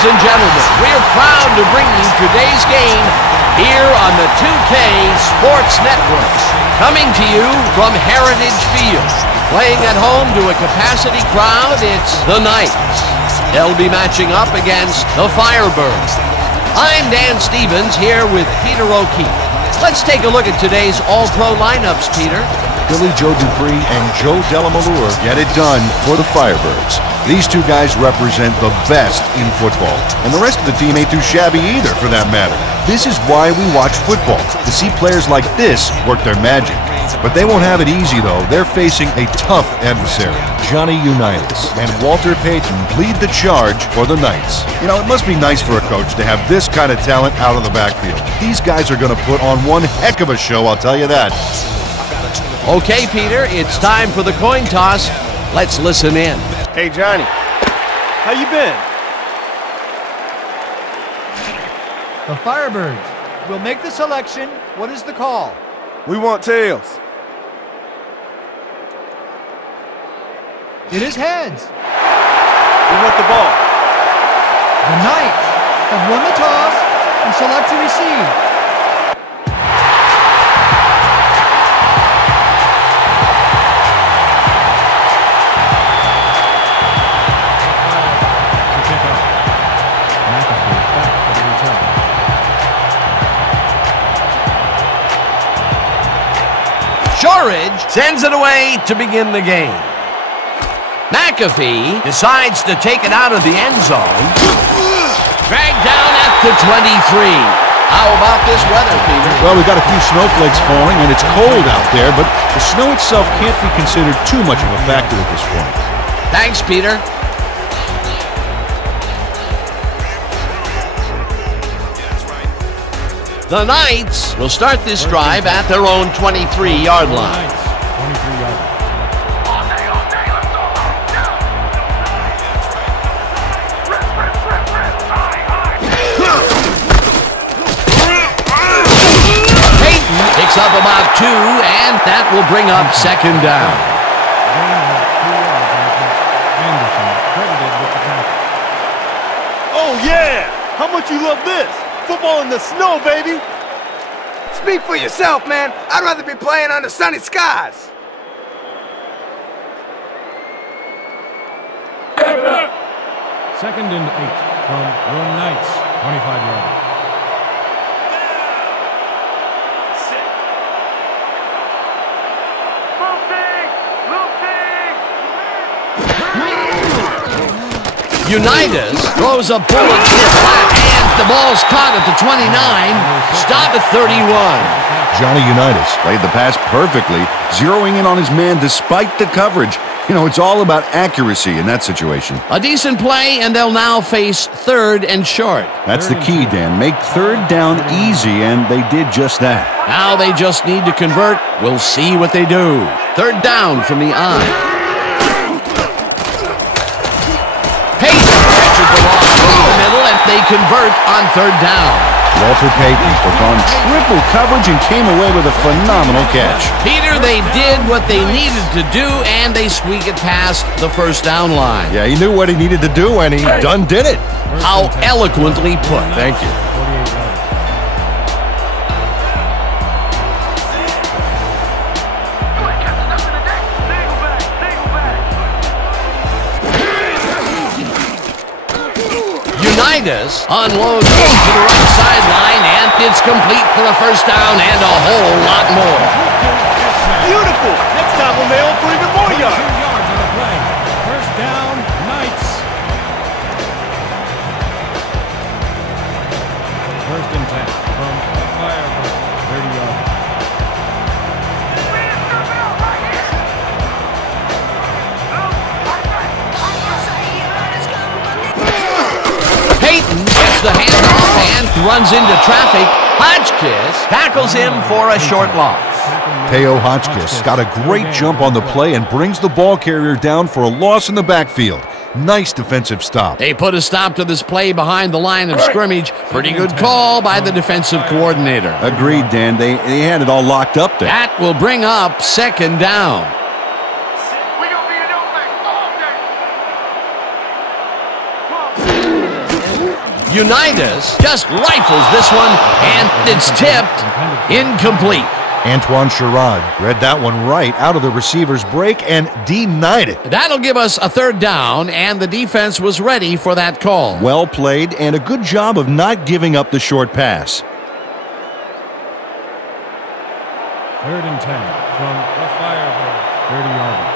Ladies and gentlemen, we're proud to bring you today's game here on the 2K Sports Network. Coming to you from Heritage Field. Playing at home to a capacity crowd, it's the Knights. They'll be matching up against the Firebirds. I'm Dan Stevens here with Peter O'Keefe. Let's take a look at today's All-Pro lineups, Peter. Billy Joe Dupree and Joe Delamalure get it done for the Firebirds. These two guys represent the best in football, and the rest of the team ain't too shabby either, for that matter. This is why we watch football, to see players like this work their magic. But they won't have it easy, though. They're facing a tough adversary. Johnny Unitas and Walter Payton lead the charge for the Knights. You know, it must be nice for a coach to have this kind of talent out of the backfield. These guys are going to put on one heck of a show, I'll tell you that. Okay, Peter, it's time for the coin toss. Let's listen in. Hey, Johnny. How you been? The Firebirds will make the selection. What is the call? We want tails. It is heads. We want the ball. The Knights have won the toss and select to receive. Shorridge sends it away to begin the game. McAfee decides to take it out of the end zone. Dragged down at the 23. How about this weather, Peter? Well, we've got a few snowflakes falling, and it's cold out there, but the snow itself can't be considered too much of a factor at this point. Thanks, Peter. The Knights will start this drive at their own 23-yard line. Payton picks up about 2, and that will bring up second down. Oh, yeah! How much you love this? Football in the snow, baby! Speak for yourself, man. I'd rather be playing under sunny skies. Second and 8 from your Knights, 25-yard. Unitas throws a bullet to the flat, and the ball's caught at the 29. Stop at 31. Johnny Unitas played the pass perfectly, zeroing in on his man despite the coverage. You know, it's all about accuracy in that situation. A decent play, and they'll now face third and short. That's the key, Dan. Make third down easy, and they did just that. Now they just need to convert. We'll see what they do. Third down from the eye. They convert on third down. Walter Payton took on triple coverage and came away with a phenomenal catch. Peter, they did what they needed to do, and they squeak it past the first down line. Yeah, he knew what he needed to do, and he done did it. How eloquently put. Thank you. Unitas unloads to the right sideline, and it's complete for the first down and a whole lot more. Beautiful! Next time we'll nail for even more yards. 2 yards on the play. First down, Knights. First and 10 from Firebirds, 30 yards. Payton gets the handoff and runs into traffic. Hotchkiss tackles him for a short loss. Teo Hotchkiss got a great jump on the play and brings the ball carrier down for a loss in the backfield. Nice defensive stop. They put a stop to this play behind the line of scrimmage. Pretty good call by the defensive coordinator. Agreed, Dan. They had it all locked up there. That will bring up second down. We gonna be in Unitas just rifles this one, and it's tipped incomplete. Antoine Sherrod read that one right out of the receiver's break and denied it. That'll give us a third down, and the defense was ready for that call. Well played and a good job of not giving up the short pass. 3rd and 10 from the Firebirds, 30-yarder.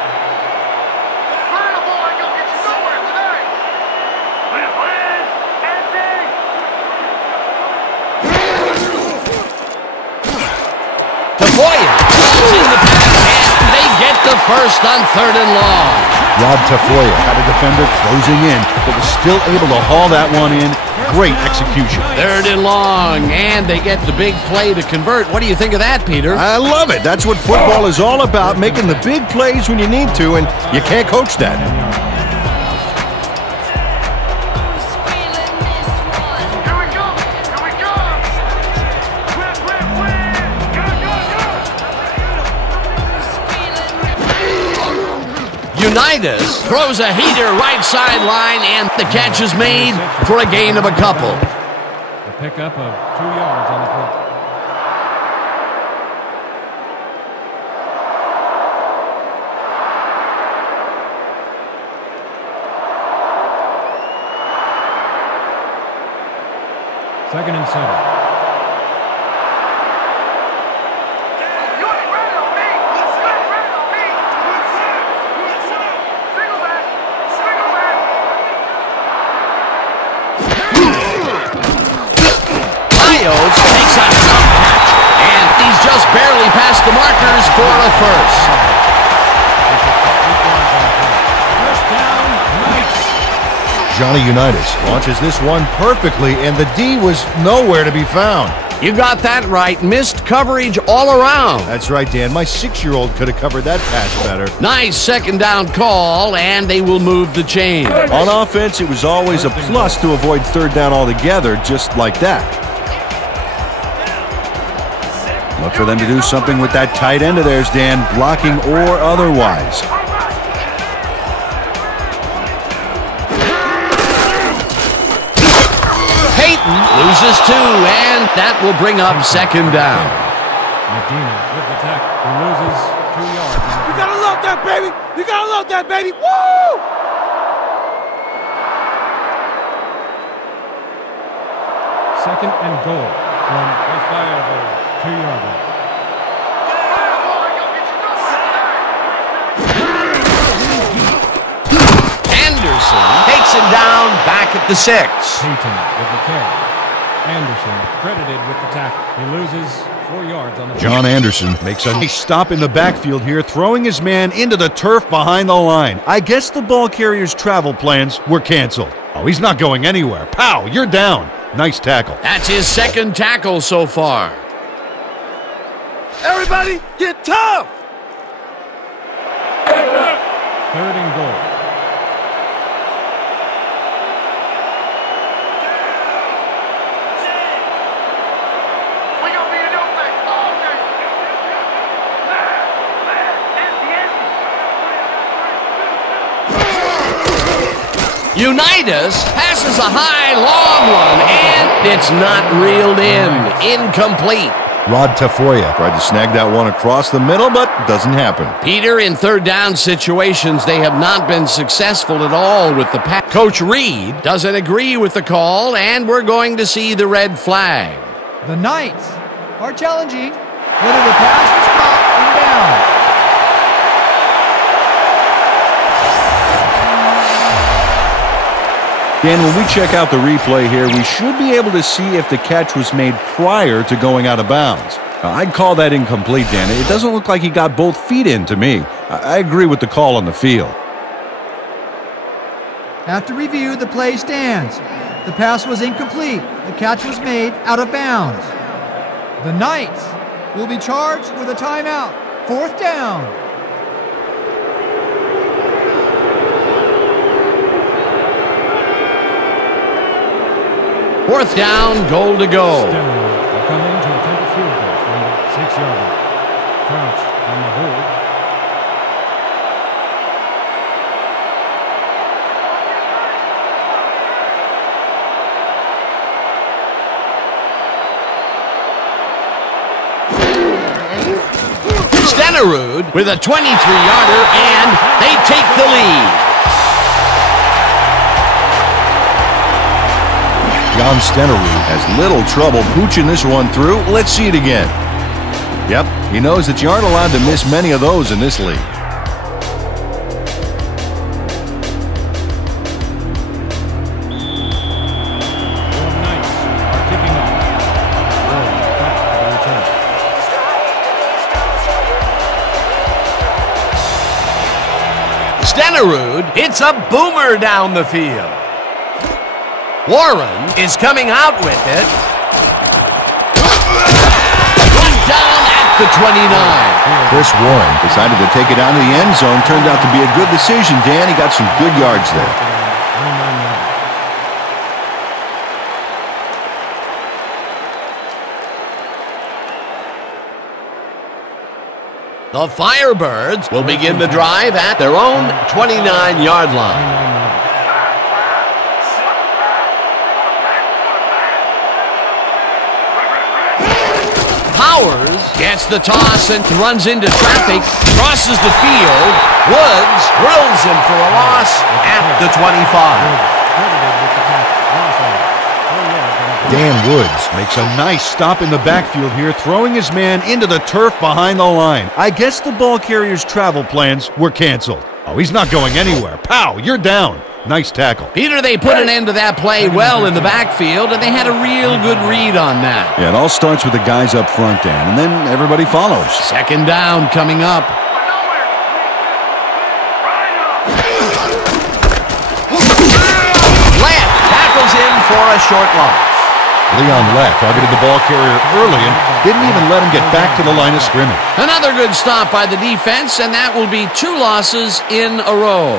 Tafoya throws in the pass, and they get the first on 3rd and long. Rod Tafoya had a defender closing in, but was still able to haul that one in. Great execution. 3rd and long, and they get the big play to convert. What do you think of that, Peter? I love it. That's what football is all about, making the big plays when you need to, and you can't coach that. Unitas throws a heater right sideline, and the catch is made for a gain of a couple. A pickup of 2 yards on the play. Second and 7. Takes a tough catch, and he's just barely past the markers for a first. First down, Knights. Johnny Unitas launches this one perfectly, and the D was nowhere to be found. You got that right. Missed coverage all around. That's right, Dan. My 6-year-old could have covered that pass better. Nice second down call, and they will move the chain. On offense, it was always a plus to avoid 3rd down altogether, just like that. Look for them to do something with that tight end of theirs, Dan, blocking or otherwise. Peyton loses 2, and that will bring up 2nd down. Medina with the tackle. He loses 2 yards. You gotta love that, baby! You gotta love that, baby! Woo! Second and goal from the Firebirds, 2-yarder. Anderson takes it down back at the 6. Peyton with the carry. Anderson credited with the tackle. He loses 4 yards on the play. John Anderson makes a nice stop in the backfield here, throwing his man into the turf behind the line. I guess the ball carrier's travel plans were canceled. Oh, he's not going anywhere. Pow, you're down. Nice tackle. That's his 2nd tackle so far. Everybody, get tough! 3rd and goal. Unitas passes a high, long one, and it's not reeled in. Incomplete. Rod Tafoya tried to snag that one across the middle, but doesn't happen. Peter, in 3rd down situations, they have not been successful at all with the pass. Coach Reed doesn't agree with the call, and we're going to see the red flag. The Knights are challenging whether the pass was caught in bounds. Dan, when we check out the replay here, we should be able to see if the catch was made prior to going out of bounds. I'd call that incomplete, Dan. It doesn't look like he got both feet in to me. I agree with the call on the field. After review, the play stands. The pass was incomplete. The catch was made out of bounds. The Knights will be charged with a timeout. 4th down. Fourth down, goal to go. They're coming to attempt a field goal from the 6-yarder. Crouch on the hold. Stenerud with a 23-yarder, and they take the lead. John Stenerud has little trouble pooching this one through. Let's see it again. Yep, he knows that you aren't allowed to miss many of those in this league. Stenerud hits a boomer down the field. Warren is coming out with it. Brought down at the 29. Chris Warren decided to take it down to the end zone. Turned out to be a good decision, Dan. He got some good yards there. The Firebirds will begin the drive at their own 29-yard line. Powers gets the toss and runs into traffic, crosses the field. Woods drills him for a loss at the 25. Dan Woods makes a nice stop in the backfield here, throwing his man into the turf behind the line. I guess the ball carrier's travel plans were canceled. Oh, he's not going anywhere. Pow, you're down. Nice tackle. Peter, they put an end to that play well in the backfield, and they had a real good read on that. Yeah, it all starts with the guys up front, Dan, and then everybody follows. Second down coming up. Lett tackles him for a short loss. Leon Lett targeted the ball carrier early and didn't even let him get back to the line of scrimmage. Another good stop by the defense, and that will be 2 losses in a row.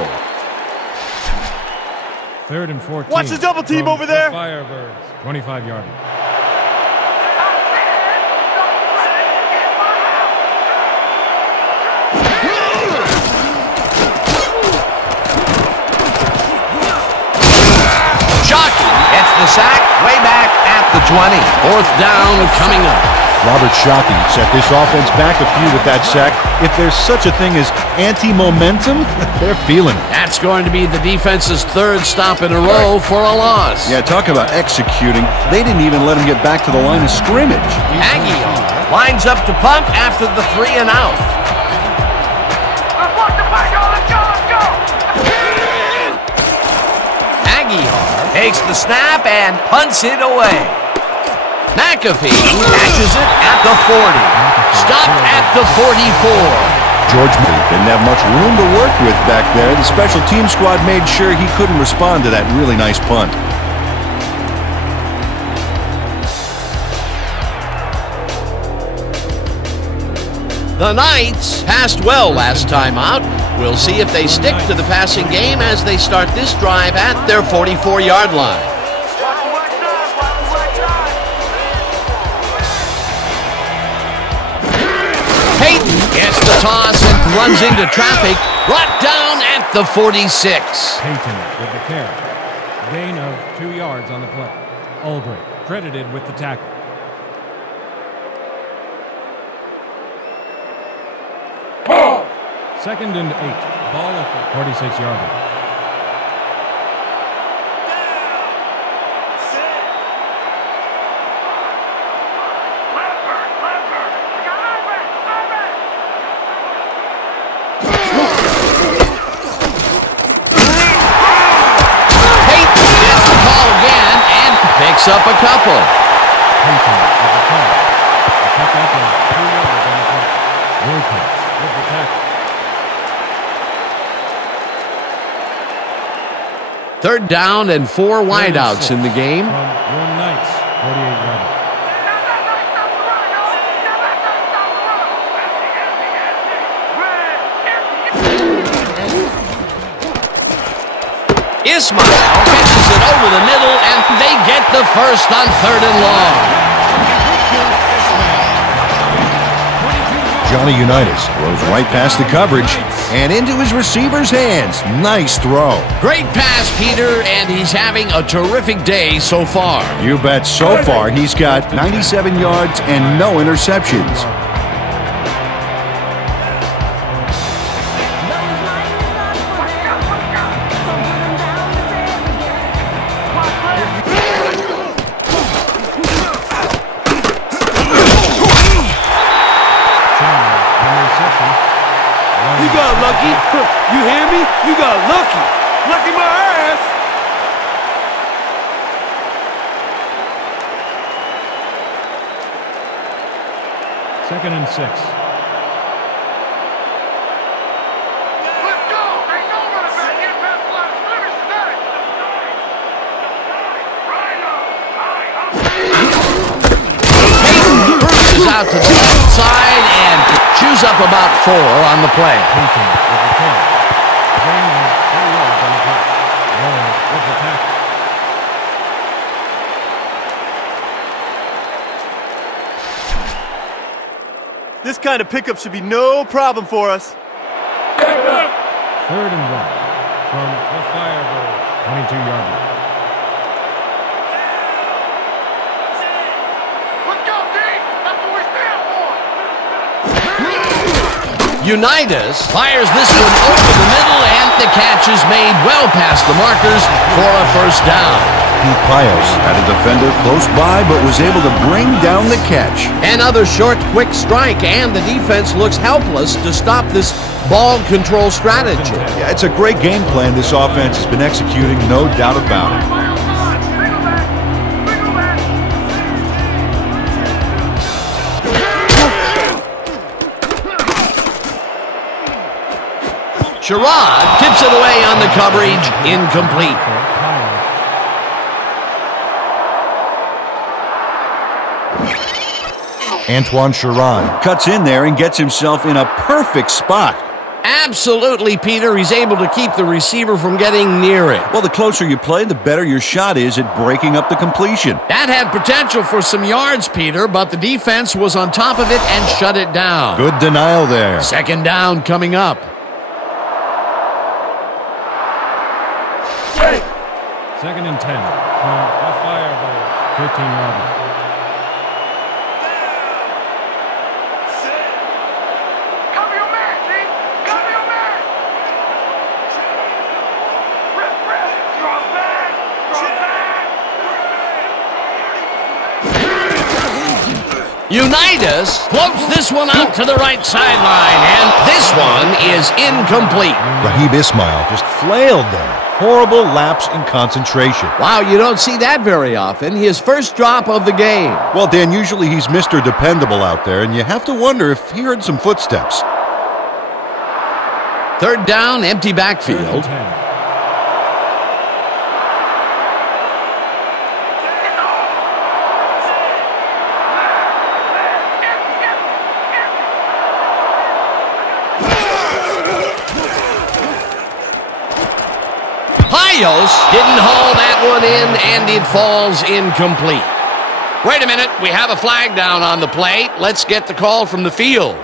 3rd and 14. Watch the double team over there. Firebirds, 25-yard. Shockey gets the sack way back at the 20. 4th down coming up. Robert Shockey set this offense back a few with that sack. If there's such a thing as anti-momentum, they're feeling it. That's going to be the defense's 3rd stop in a row for a loss. Yeah, talk about executing. They didn't even let him get back to the line of scrimmage. Aguilar lines up to punt after the 3 and out. Aguilar takes the snap and punts it away. McAfee catches it at the 40. Stopped at the 44. George didn't have much room to work with back there. The special team squad made sure he couldn't respond to that really nice punt. The Knights passed well last time out. We'll see if they stick to the passing game as they start this drive at their 44-yard line. Peyton gets the toss and runs into traffic, brought down at the 46. Peyton with the carry. Gain of 2 yards on the play. Ulbrich credited with the tackle. Second and 8. Ball at the 46-yard line. Picks up a couple. Peyton with the call. A pickup of 2 yards on the play. Wilkins with the tackle. 3rd down and 4 wideouts in the game. From your Knights, 48-yard line. Ismail pitches it over the middle, and they get the first on 3rd and long. Johnny Unitas throws right past the coverage and into his receiver's hands. Nice throw. Great pass, Peter, and he's having a terrific day so far. You bet. So far, he's got 97 yards and no interceptions. You got lucky. You hear me? You got lucky. Lucky my ass. Second and 6. Out to the left side and chews up about 4 on the play. Payton with the carry. Gain of 3 yards on the play. Moore with the tackle. This kind of pickup should be no problem for us. 3rd and 1 from the Firebirds. 22-yard line. Unitas fires this one over the middle, and the catch is made well past the markers for a first down. Pete Pius had a defender close by, but was able to bring down the catch. Another short, quick strike, and the defense looks helpless to stop this ball control strategy. Yeah, it's a great game plan this offense has been executing, no doubt about it. Sherrod tips it away on the coverage, incomplete. Antoine Sherrod cuts in there and gets himself in a perfect spot. Absolutely, Peter. He's able to keep the receiver from getting near it. Well, the closer you play, the better your shot is at breaking up the completion. That had potential for some yards, Peter, but the defense was on top of it and shut it down. Good denial there. Second down coming up. Second and 10 from the Firebirds. 15-yard line. Unitas floats this one out to the right sideline, and this one is incomplete. Raheem Ismail just flailed there. Horrible lapse in concentration. Wow, you don't see that very often. His first drop of the game. Well, Dan, usually he's Mr. Dependable out there, and you have to wonder if he heard some footsteps. Third down, empty backfield. 3rd and 10. Didn't haul that one in, and it falls incomplete. Wait a minute, we have a flag down on the plate. Let's get the call from the field.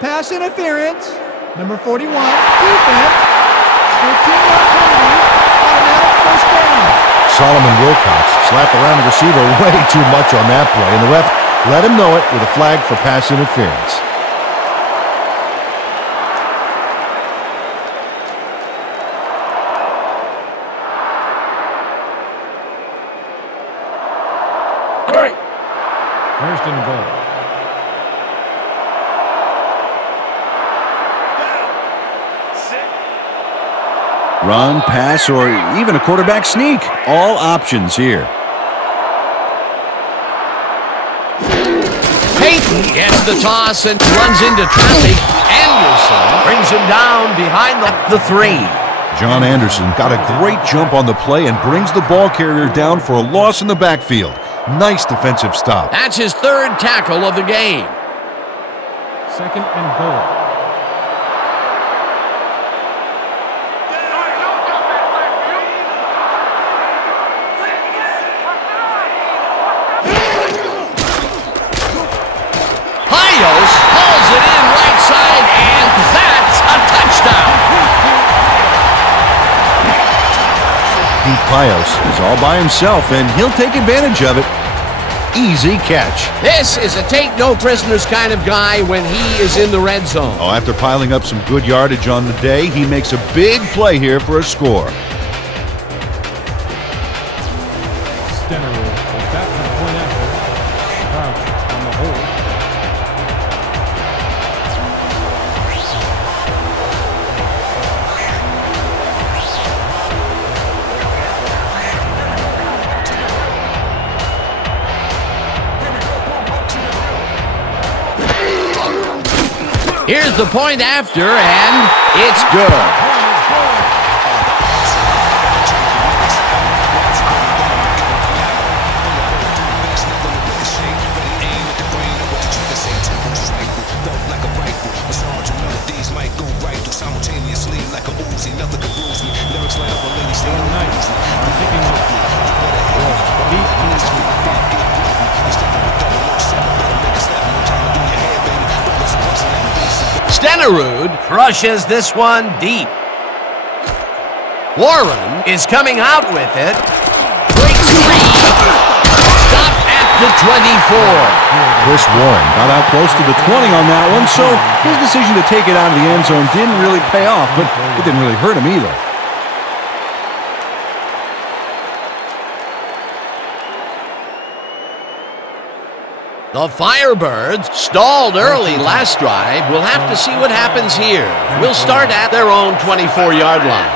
Pass interference, number 41, defense, 15-yard penalty, automatic first down. Solomon Wilcox slapped around the receiver way too much on that play, and the ref let him know it with a flag for pass interference. First and goal. Run, pass, or even a quarterback sneak. All options here. Payton gets the toss and runs into traffic. Anderson brings him down behind the 3. John Anderson got a great jump on the play and brings the ball carrier down for a loss in the backfield. Nice defensive stop. That's his 3rd tackle of the game. Second and goal. Pius hauls it in right side, and that's a touchdown. Pete Pius is all by himself, and he'll take advantage of it. Easy catch. This is a take-no-prisoners kind of guy when he is in the red zone. Oh, after piling up some good yardage on the day, he makes a big play here for a score. Stenner is back for the point after. Crouch on the hold. Here's the point after, and it's good. Stenerud crushes this one deep. Warren is coming out with it. Great three. Stop at the 24. Chris Warren got out close to the 20 on that one, so his decision to take it out of the end zone didn't really pay off, but it didn't really hurt him either. The Firebirds stalled early last drive. We'll have to see what happens here. We'll start at their own 24-yard line.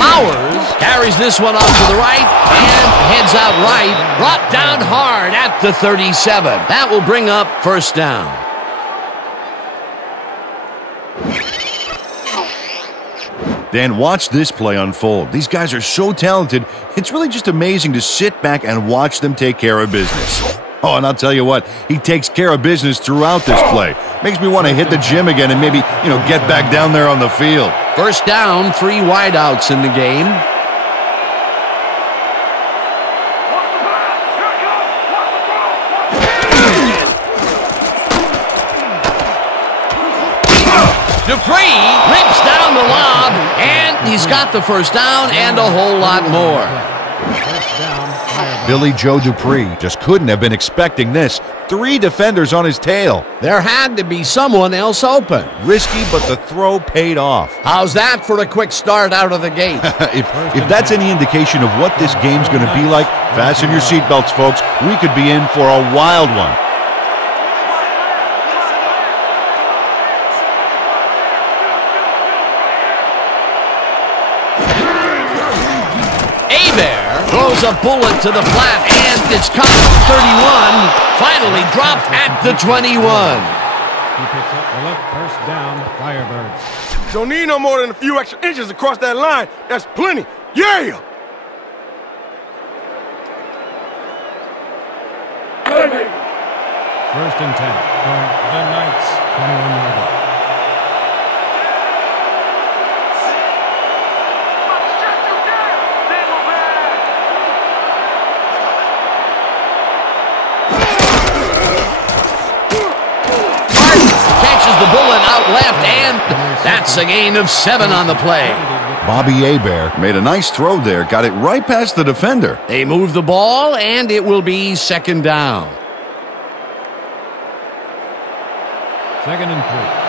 Powers carries this one off to the right and heads out right. Brought down hard at the 37. That will bring up first down. Dan, watch this play unfold. These guys are so talented, it's really just amazing to sit back and watch them take care of business. Oh, and I'll tell you what, he takes care of business throughout this play. Makes me want to hit the gym again and maybe, get back down there on the field. First down, 3 wideouts in the game. Dupree rips down the lob, and he's got the first down and a whole lot more. Billy Joe Dupree just couldn't have been expecting this. 3 defenders on his tail. There had to be someone else open. Risky, but the throw paid off. How's that for a quick start out of the gate? if that's any indication of what this game's going to be like, fasten your seatbelts, folks. We could be in for a wild one. Throws a bullet to the flat, and it's caught at 31. Finally dropped at the 21. He picks up the left first down, Firebirds. Don't need no more than a few extra inches across that line. That's plenty. Yeah! First and 10 from the Knights, 21-yarder. The bullet out left, and that's a gain of 7 on the play. Bobby Hebert made a nice throw there, got it right past the defender. They move the ball, and it will be second down. Second and 3.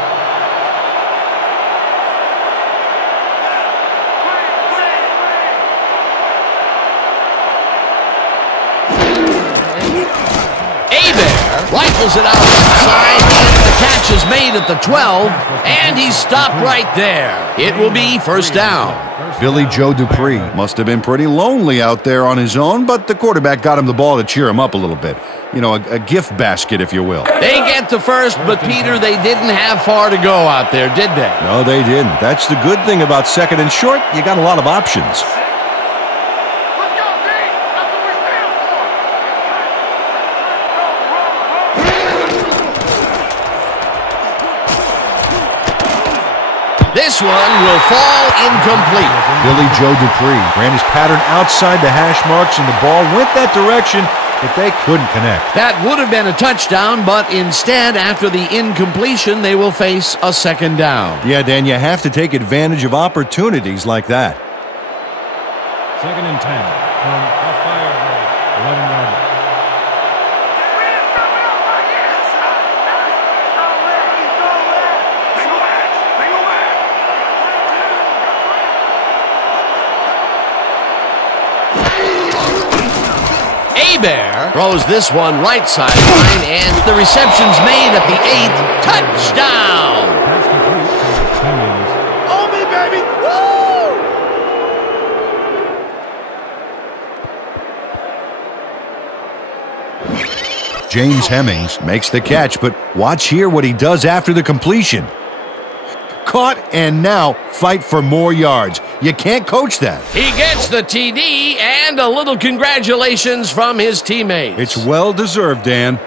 Rifles it out outside, and the catch is made at the 12, and he's stopped right there. It will be first down. Billy Joe Dupree must have been pretty lonely out there on his own, but the quarterback got him the ball to cheer him up a little bit. A gift basket, if you will. They get to first, but Peter, they didn't have far to go out there, did they? No, they didn't. That's the good thing about second and short. You got a lot of options. This one will fall incomplete. Billy Joe Dupree ran his pattern outside the hash marks, and the ball went that direction, but they couldn't connect. That would have been a touchdown, but instead, after the incompletion, they will face a second down. Yeah, Dan, you have to take advantage of opportunities like that. Second and 10 from the Firebirds, 11-yarder. Hebert throws this one right sideline, and the reception's made at the 8. Touchdown! Pass complete to Cummings. On me, baby! Woo! James Hemmings makes the catch, but watch here what he does after the completion. Caught, and now fight for more yards. You can't coach that. He gets the TD and a little congratulations from his teammates. It's well-deserved, Dan.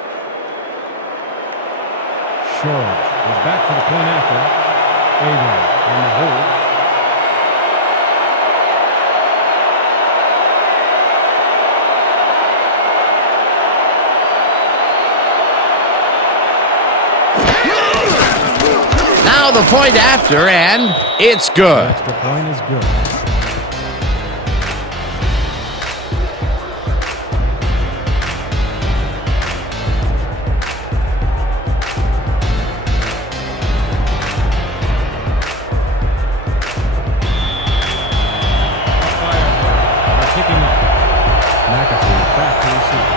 Short is back for the point after. Abel on the hold. Now the point after, and it's good. Extra point is good. Firebirds kicking up. McAfee back to receive.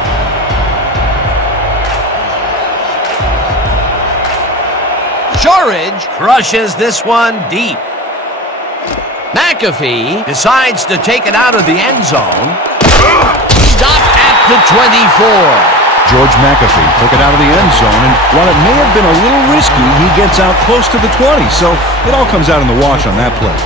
Shorridge crushes this one deep. McAfee decides to take it out of the end zone. Stop at the 24. George McAfee took it out of the end zone, and while it may have been a little risky, he gets out close to the 20, so it all comes out in the wash on that play.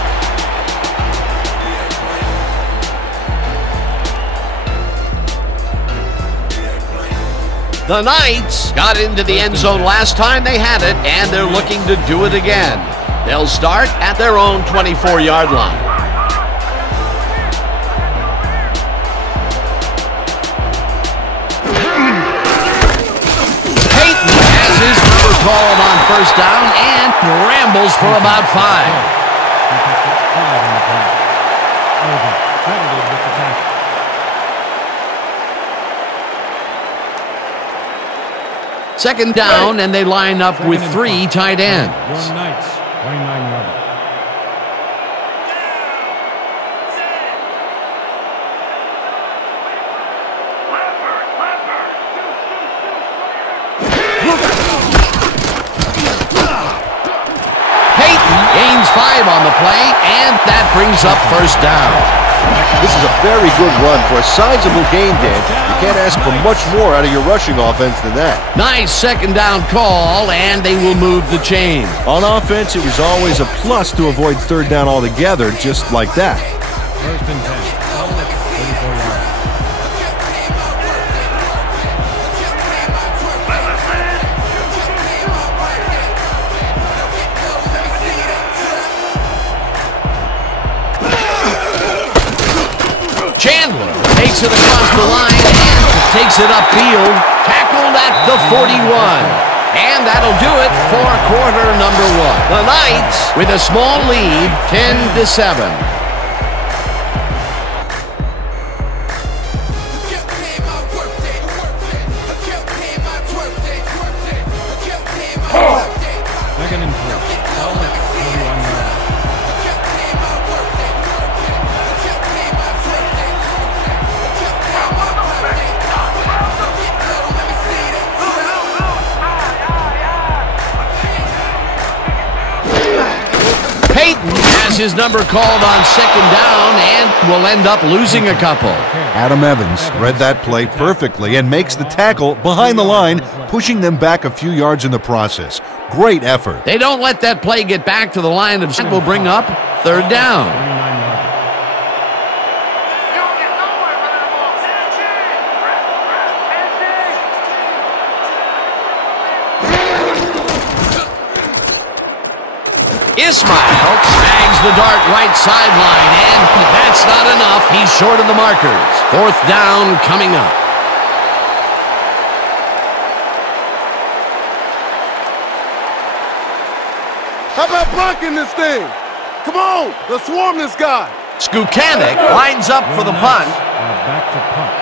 The Knights got into the end zone last time they had it, and they're looking to do it again. They'll start at their own 24-yard line. Peyton has his number called on first down and rambles for about 5. He picked up 5 on the play. Over. Credited with the tackle. Second down, and they line up with 3 tight ends. Your Knights, 29-yard. Peyton gains 5 on the play, and that brings up first down. This is a very good run for a sizable gain, Dan. You can't ask for much more out of your rushing offense than that. Nice second down call, and they will move the chain. On offense, it was always a plus to avoid third down altogether, just like that. First and 10. 34 yards. Chandler takes it across the line and takes it upfield. Tackled at the 41. And that'll do it for quarter number 1. The Knights with a small lead, 10-7. Second and 3. Solid 41 yards. Peyton has his number called on second down and will end up losing a couple. Adam Evans read that play perfectly and makes the tackle behind the line, pushing them back a few yards in the process. Great effort. They don't let that play get back to the line of will bring up third down. 29 yards. Ismail snags the dart right sideline, and that's not enough. He's short of the markers. Fourth down coming up. How about blocking this thing? Come on, let's swarm this guy. Skukanik lines up for the punt. Back to punt.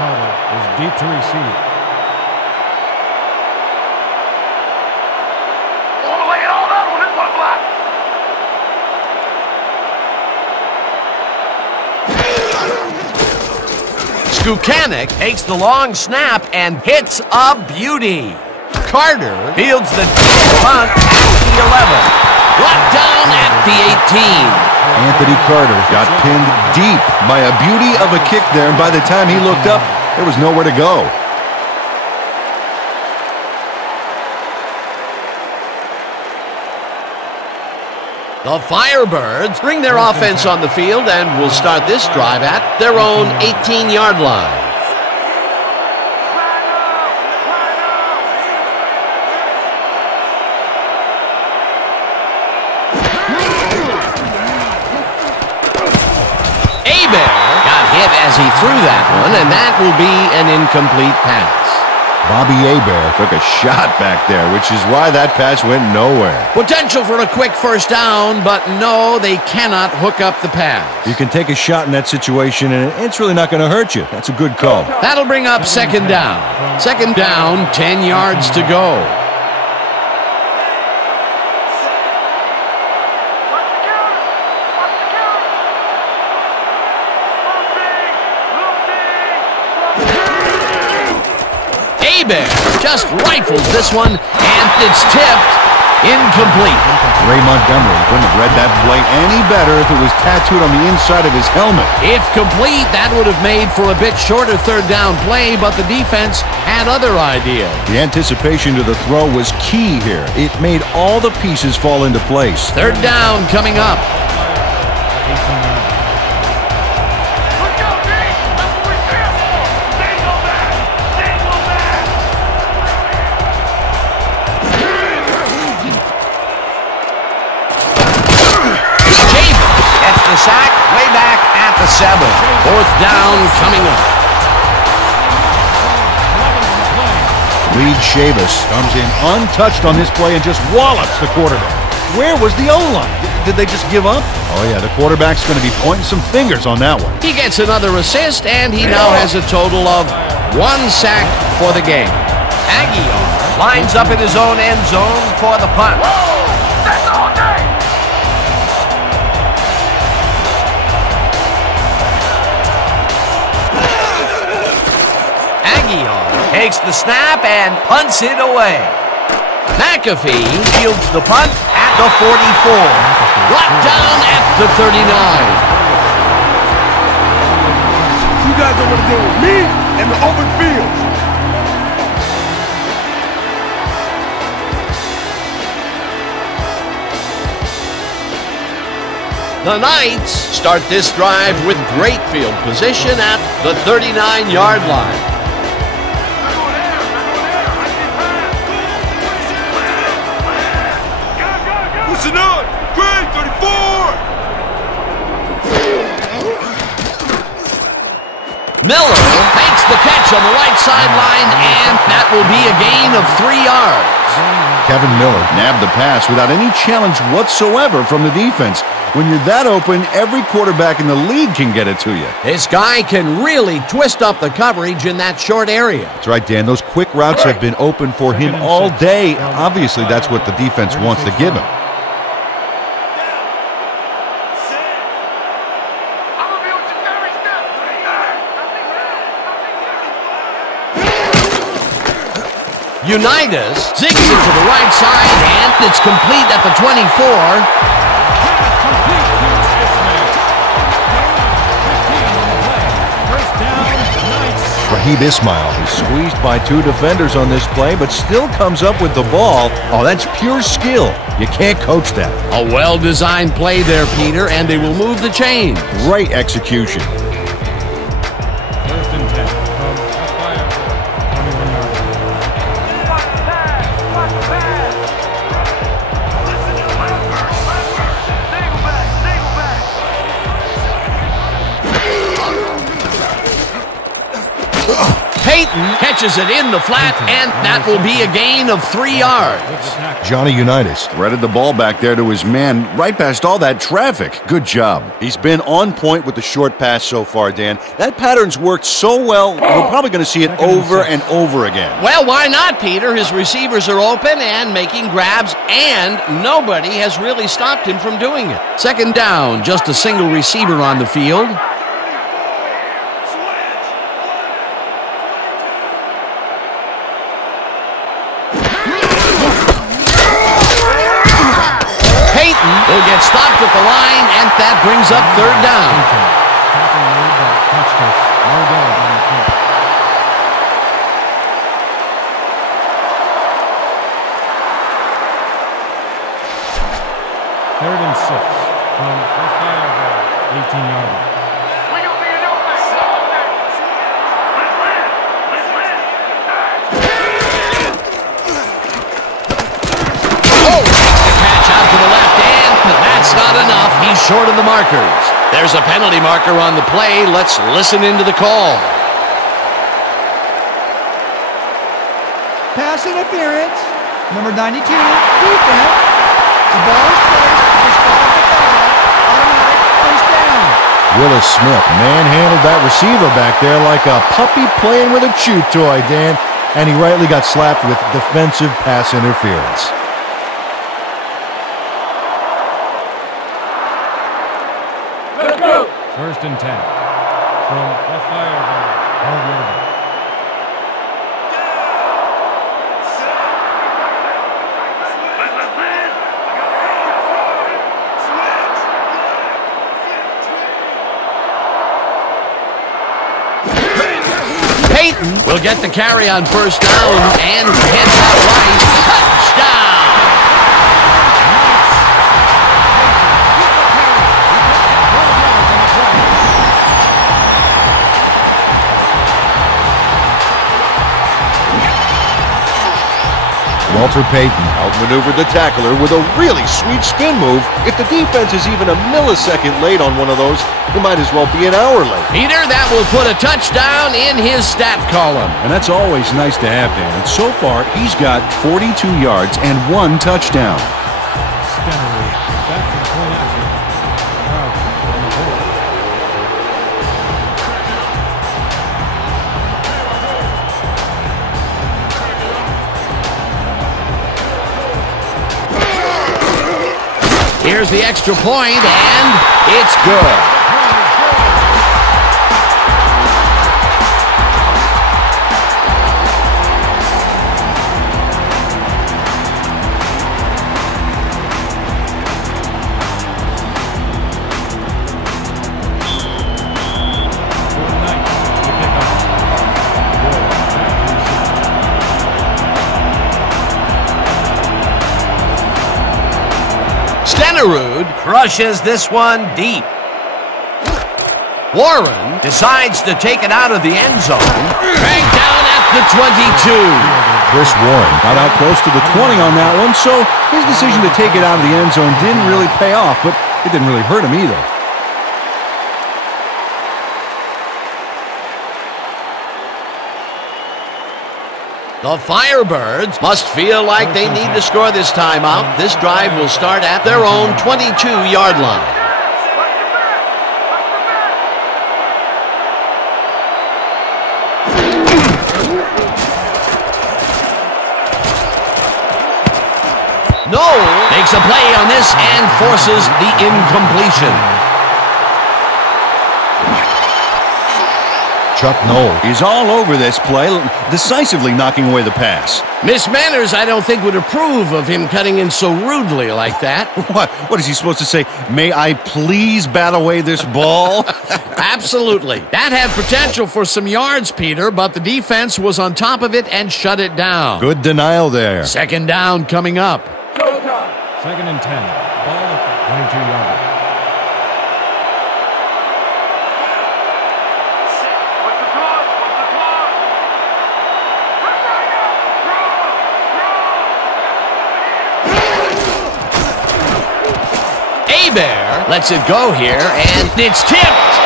Carter is deep to receive. Skukanik takes the long snap and hits a beauty. Carter fields the punt at the 11. Brought down at the 18. Anthony Carter got pinned deep by a beauty of a kick there, and by the time he looked up, there was nowhere to go. The Firebirds bring their offense on the field and will start this drive at their own 18-yard line. Got hit as he threw that one, and that will be an incomplete pass. Bobby Hebert took a shot back there, which is why that pass went nowhere. Potential for a quick first down, but no, they cannot hook up the pass. You can take a shot in that situation, and it's really not going to hurt you. That's a good call. That'll bring up second down. Second down, 10 yards to go. Just rifles this one, and it's tipped. Incomplete. Ray Montgomery couldn't have read that play any better if it was tattooed on the inside of his helmet. If complete, that would have made for a bit shorter third down play, but the defense had other ideas. The anticipation to the throw was key here. It made all the pieces fall into place. Third down coming up. The sack way back at the 7. Fourth down coming up. Reed Chavis comes in untouched on this play and just wallops the quarterback. Where was the O-line? Did they just give up? Oh yeah, the quarterback's going to be pointing some fingers on that one. He gets another assist, and he now has a total of 1 sack for the game. Aguilar lines up in his own end zone for the punt. Takes the snap and punts it away. McAfee fields the punt at the 44. Brought down at the 39. You guys don't want to deal with me and the open field. The Knights start this drive with great field position at the 39-yard line. Listen up! Great 34! Miller makes the catch on the right sideline, and that will be a gain of 3 yards. Kevin Miller nabbed the pass without any challenge whatsoever from the defense. When you're that open, every quarterback in the league can get it to you. This guy can really twist up the coverage in that short area. That's right, Dan. Those quick routes have been open for him all day. Obviously, that's what the defense wants to give him. Unitas zigs it to the right side, and it's complete at the 24. Raheem Ismail is squeezed by 2 defenders on this play, but still comes up with the ball. Oh, that's pure skill. You can't coach that. A well-designed play there, Peter, and they will move the chains. Great execution. First and 10 from the Firebirds. 21 yards. Peyton catches it in the flat, and that will be a gain of 3 yards. Johnny Unitas threaded the ball back there to his man right past all that traffic. Good job. He's been on point with the short pass so far, Dan. That pattern's worked so well, we're probably going to see it over and over again. Well, why not, Peter? His receivers are open and making grabs, and nobody has really stopped him from doing it. Second down, just a single receiver on the field. Will get stopped at the line, and that brings up third down. 3rd and 6 from the Firebirds, 18-yard line. That's not enough. He's short of the markers. There's a penalty marker on the play. Let's listen into the call. Pass interference. Number 92, defense. The ball is placed at the spot of the foul. Automatic first down. Willis Smith manhandled that receiver back there like a puppy playing with a chew toy, Dan. And he rightly got slapped with defensive pass interference. First and 10 from the Firebirds, 12-yard line. Peyton will get the carry on first down and heads out right. Touchdown! Walter Payton outmaneuvered the tackler with a really sweet spin move. If the defense is even a millisecond late on one of those, it might as well be an hour late. Peter, that will put a touchdown in his stat column. And that's always nice to have, Dan. And so far, he's got 42 yards and 1 touchdown. Back to the point after. Crouch on the board. Here's the extra point, and it's good. Stenerud crushes this one deep. Warren decides to take it out of the end zone. Dragged down at the 22. Chris Warren got out close to the 20 on that one, so his decision to take it out of the end zone didn't really pay off, but it didn't really hurt him either. The Firebirds must feel like they need to score this timeout. This drive will start at their own 22-yard line. Noel makes a play on this and forces the incompletion. Chuck Noll He's all over this play, decisively knocking away the pass. Miss Manners, I don't think, would approve of him cutting in so rudely like that. What is he supposed to say? May I please bat away this ball? Absolutely. That had potential for some yards, Peter, but the defense was on top of it and shut it down. Good denial there. Second down coming up. Second and 10. Ball at the 22-yard line. Bear lets it go here, and it's tipped.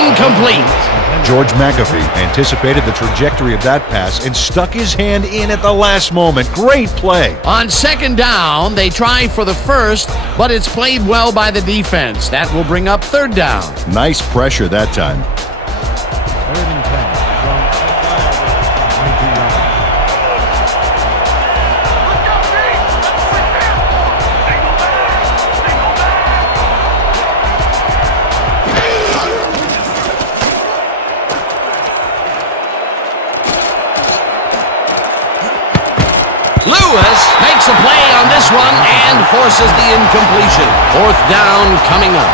Incomplete. George McAfee anticipated the trajectory of that pass and stuck his hand in at the last moment. Great play. On second down, they try for the first, but it's played well by the defense. That will bring up third down. Nice pressure that time. Third and 10 from the Firebirds, 22 yards. Lewis makes a play on this one and forces the incompletion. Fourth down coming up.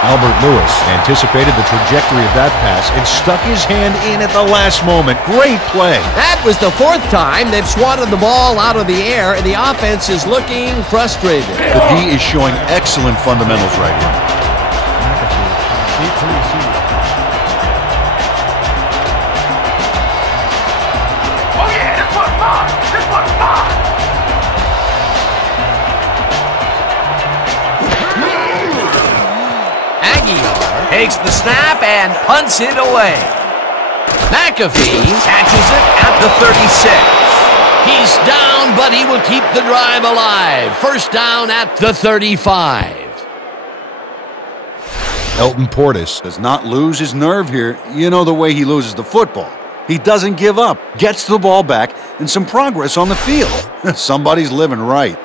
Albert Lewis anticipated the trajectory of that pass and stuck his hand in at the last moment. Great play. That was the fourth time they've swatted the ball out of the air, and the offense is looking frustrated. The D is showing excellent fundamentals right here. Takes the snap and punts it away. McAfee catches it at the 36. He's down, but he will keep the drive alive. First down at the 35. Elton Portis does not lose his nerve here. You know the way he loses the football. He doesn't give up, gets the ball back, and some progress on the field. Somebody's living right.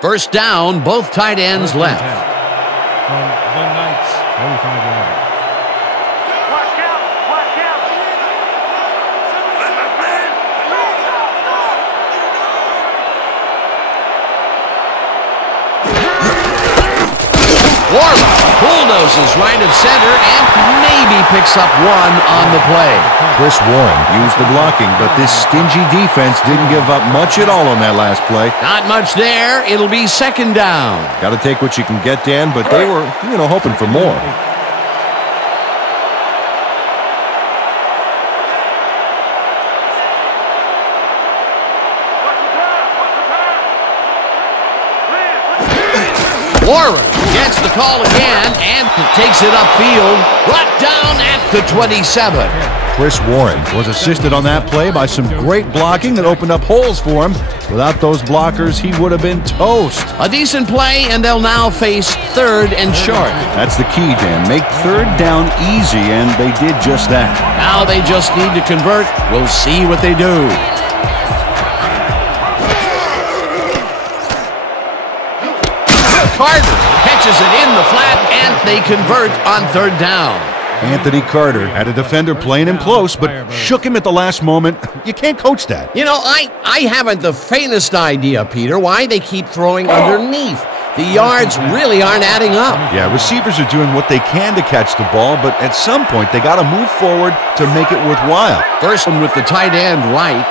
First down, both tight ends left. From the Knights, 35 yards. Watch out! Watch out! Warlock bulldozes right of center and maybe picks up one on the play. Chris Warren used the blocking, but this stingy defense didn't give up much at all on that last play. Not much there. It'll be second down. Got to take what you can get, Dan, but they were, hoping for more. Warren gets the call again and takes it upfield, brought down at the 27. Chris Warren was assisted on that play by some great blocking that opened up holes for him. Without those blockers, he would have been toast. A decent play, and they'll now face third and short. That's the key, Dan. Make third down easy, and they did just that. Now they just need to convert. We'll see what they do. Carter catches it in the flat, and they convert on third down. Anthony Carter had a defender playing him close, but shook him at the last moment. You can't coach that. You know, I haven't the faintest idea, Peter, why they keep throwing underneath. The yards really aren't adding up. Yeah, receivers are doing what they can to catch the ball, but at some point they got to move forward to make it worthwhile. First one with the tight end right.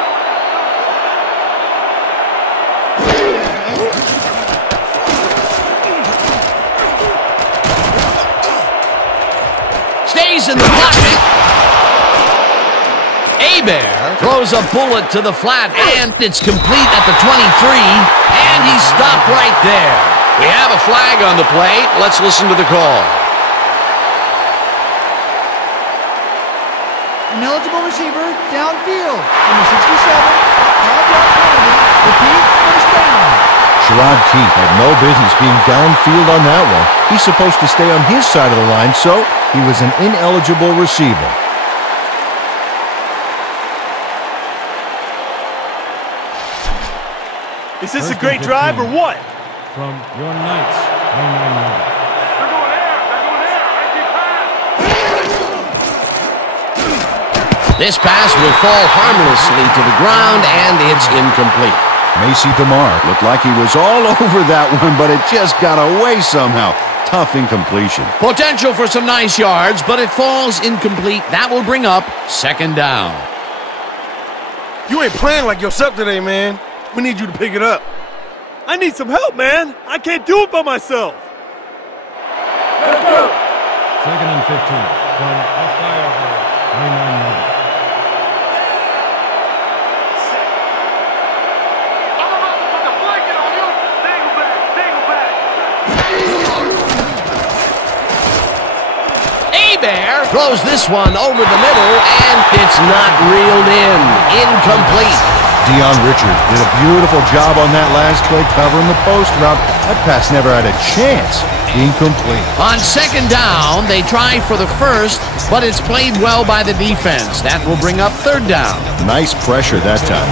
Stays in the pocket. Hebert throws a bullet to the flat, and it's complete at the 23, and he's stopped right there. We have a flag on the play. Let's listen to the call. Ineligible receiver downfield. Number 67, 5-yard penalty. Repeat, first down. Sherrod Keith had no business being downfield on that one. He's supposed to stay on his side of the line, so he was an ineligible receiver. Is this a great drive or what? From your Knights, 29 yards. They're going air. They're going air. This pass will fall harmlessly to the ground, and it's incomplete. Macy DeMar looked like he was all over that one, but it just got away somehow. Tough incompletion. Potential for some nice yards, but it falls incomplete. That will bring up second down. You ain't playing like yourself today, man. We need you to pick it up. I need some help, man. I can't do it by myself. Second and 15 from the Firebirds, 29 yards. Hebert throws this one over the middle, and it's not reeled in. Incomplete. Dion Richards did a beautiful job on that last play covering the post route. That pass never had a chance. Incomplete. On second down, they try for the first, but it's played well by the defense. That will bring up third down. Nice pressure that time.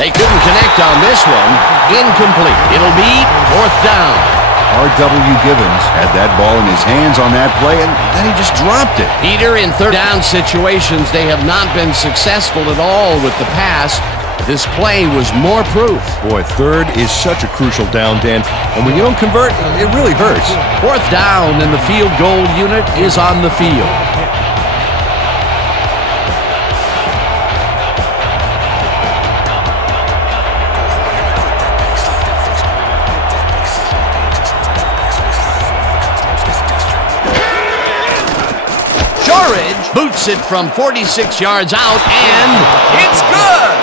They couldn't connect on this one. Incomplete. It'll be 4th down. R.W. Gibbons had that ball in his hands on that play, and then he just dropped it. Peter, in 3rd down situations, they have not been successful at all with the pass. This play was more proof. Boy, 3rd is such a crucial down, Dan, and when you don't convert, it really hurts. 4th down, and the field goal unit is on the field. Boots it from 46 yards out, and it's good!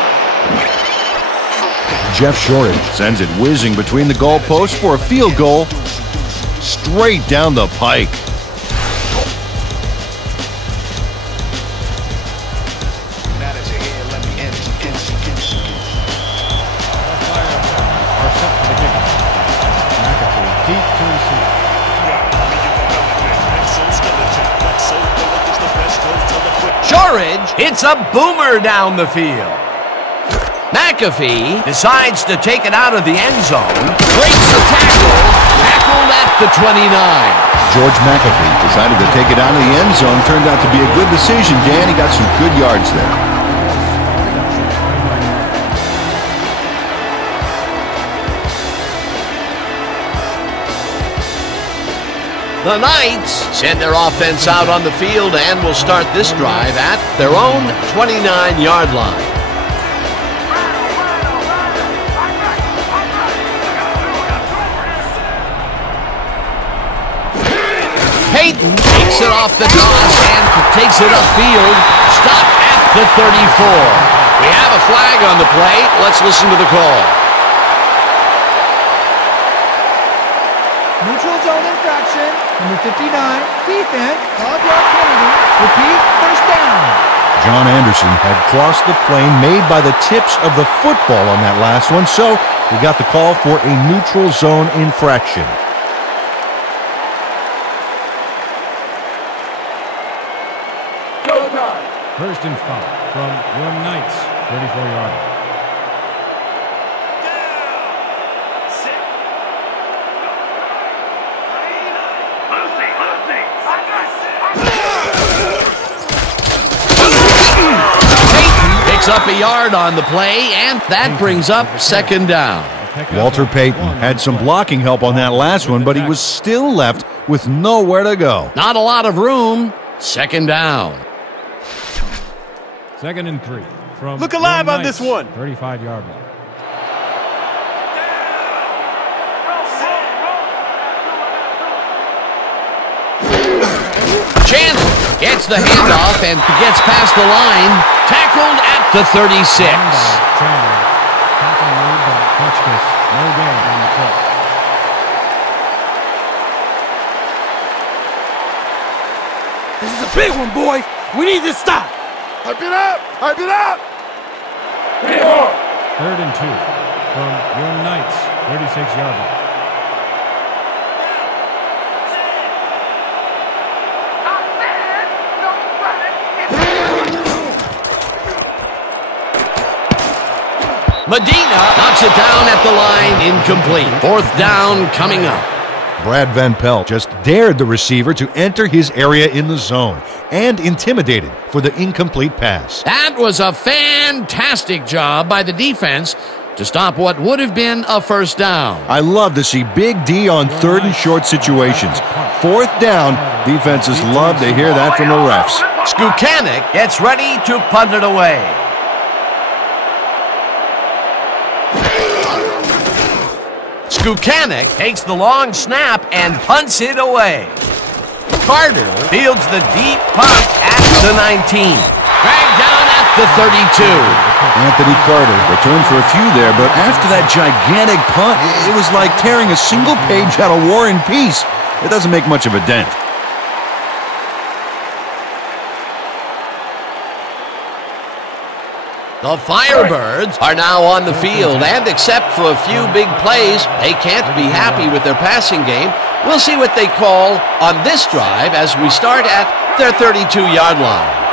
Jeff Shorridge sends it whizzing between the goalposts for a field goal straight down the pike. It's a boomer down the field. McAfee decides to take it out of the end zone. Breaks the tackle. Tackled at the 29. George McAfee decided to take it out of the end zone. Turned out to be a good decision, Dan. He got some good yards there. The Knights send their offense out on the field and will start this drive at their own 29-yard line. Peyton takes it off the toss and takes it upfield. Stop at the 34. We have a flag on the play. Let's listen to the call. Neutral zone infraction. Number 59, defense, 5-yard penalty. Repeat, 1st down. John Anderson had crossed the plane made by the tips of the football on that last one, so he got the call for a neutral zone infraction. First and 5 from your Knights, 34-yard line. Up a yard on the play, and that brings up 2nd down. Walter Payton had some blocking help on that last one, but he was still left with nowhere to go. Not a lot of room. 2nd down. 2nd and 3 from Look alive on this one. 35-yard line. Chandler gets the handoff and gets past the line. Tackled at the 36. This is a big one, boys. We need to stop. Hype it up. Hype it up. 3rd and 2 from your Knights, 36-yard line. Medina knocks it down at the line, incomplete. 4th down coming up. Brad Van Pelt just dared the receiver to enter his area in the zone and intimidated for the incomplete pass. That was a fantastic job by the defense to stop what would have been a 1st down. I love to see Big D on 3rd and short situations. 4th down, defenses love to hear that from the refs. Skukanik gets ready to punt it away. Skukanik takes the long snap and punts it away. Carter fields the deep punt at the 19. Dragged down at the 32. Anthony Carter returned for a few there, but after that gigantic punt, it was like tearing a single page out of War and Peace. It doesn't make much of a dent. The Firebirds are now on the field, and except for a few big plays, they can't be happy with their passing game. We'll see what they call on this drive as we start at their 32-yard line.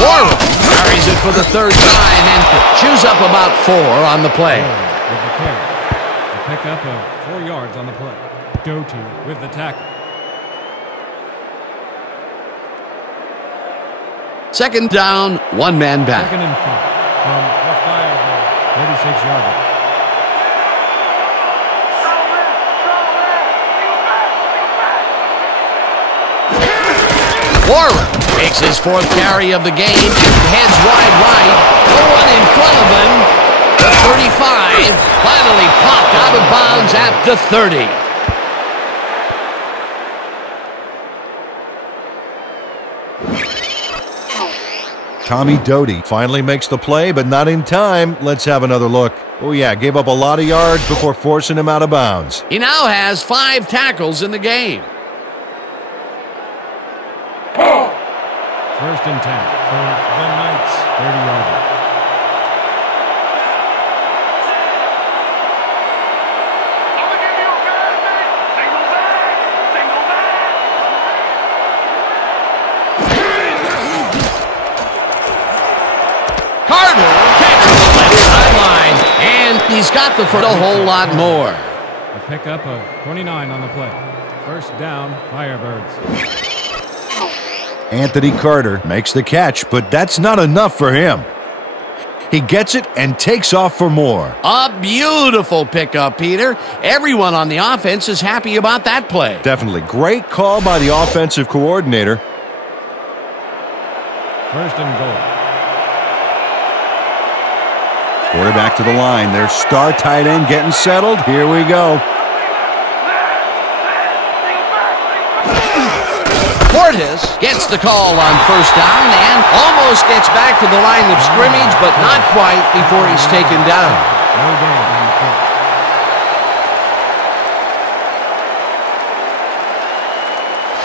Warren carries it for the third time and chews up about 4 on the play. With the carry. A pickup of 4 yards on the play. Doty with the tackle. Second down, 1 man back. 2nd and 5 from the Firebirds. 36-yard line. Warren makes his 4th carry of the game and heads wide right. No one in front of him. The 35 finally popped out of bounds at the 30. Tommy Doty finally makes the play, but not in time. Let's have another look. Oh yeah, gave up a lot of yards before forcing him out of bounds. He now has 5 tackles in the game. 1st and 10 for the Knights. 30-yard line. Carter catches the left sideline, and he's got the for a whole lot more. A pickup of 29 on the play. 1st down, Firebirds. Anthony Carter makes the catch, but that's not enough for him. He gets it and takes off for more. A beautiful pickup, Peter. Everyone on the offense is happy about that play. Definitely. Great call by the offensive coordinator. 1st and goal. Quarterback to the line. Their star tight end getting settled. Here we go. Portis gets the call on 1st down and almost gets back to the line of scrimmage, but not quite before he's taken down. No gain on the play.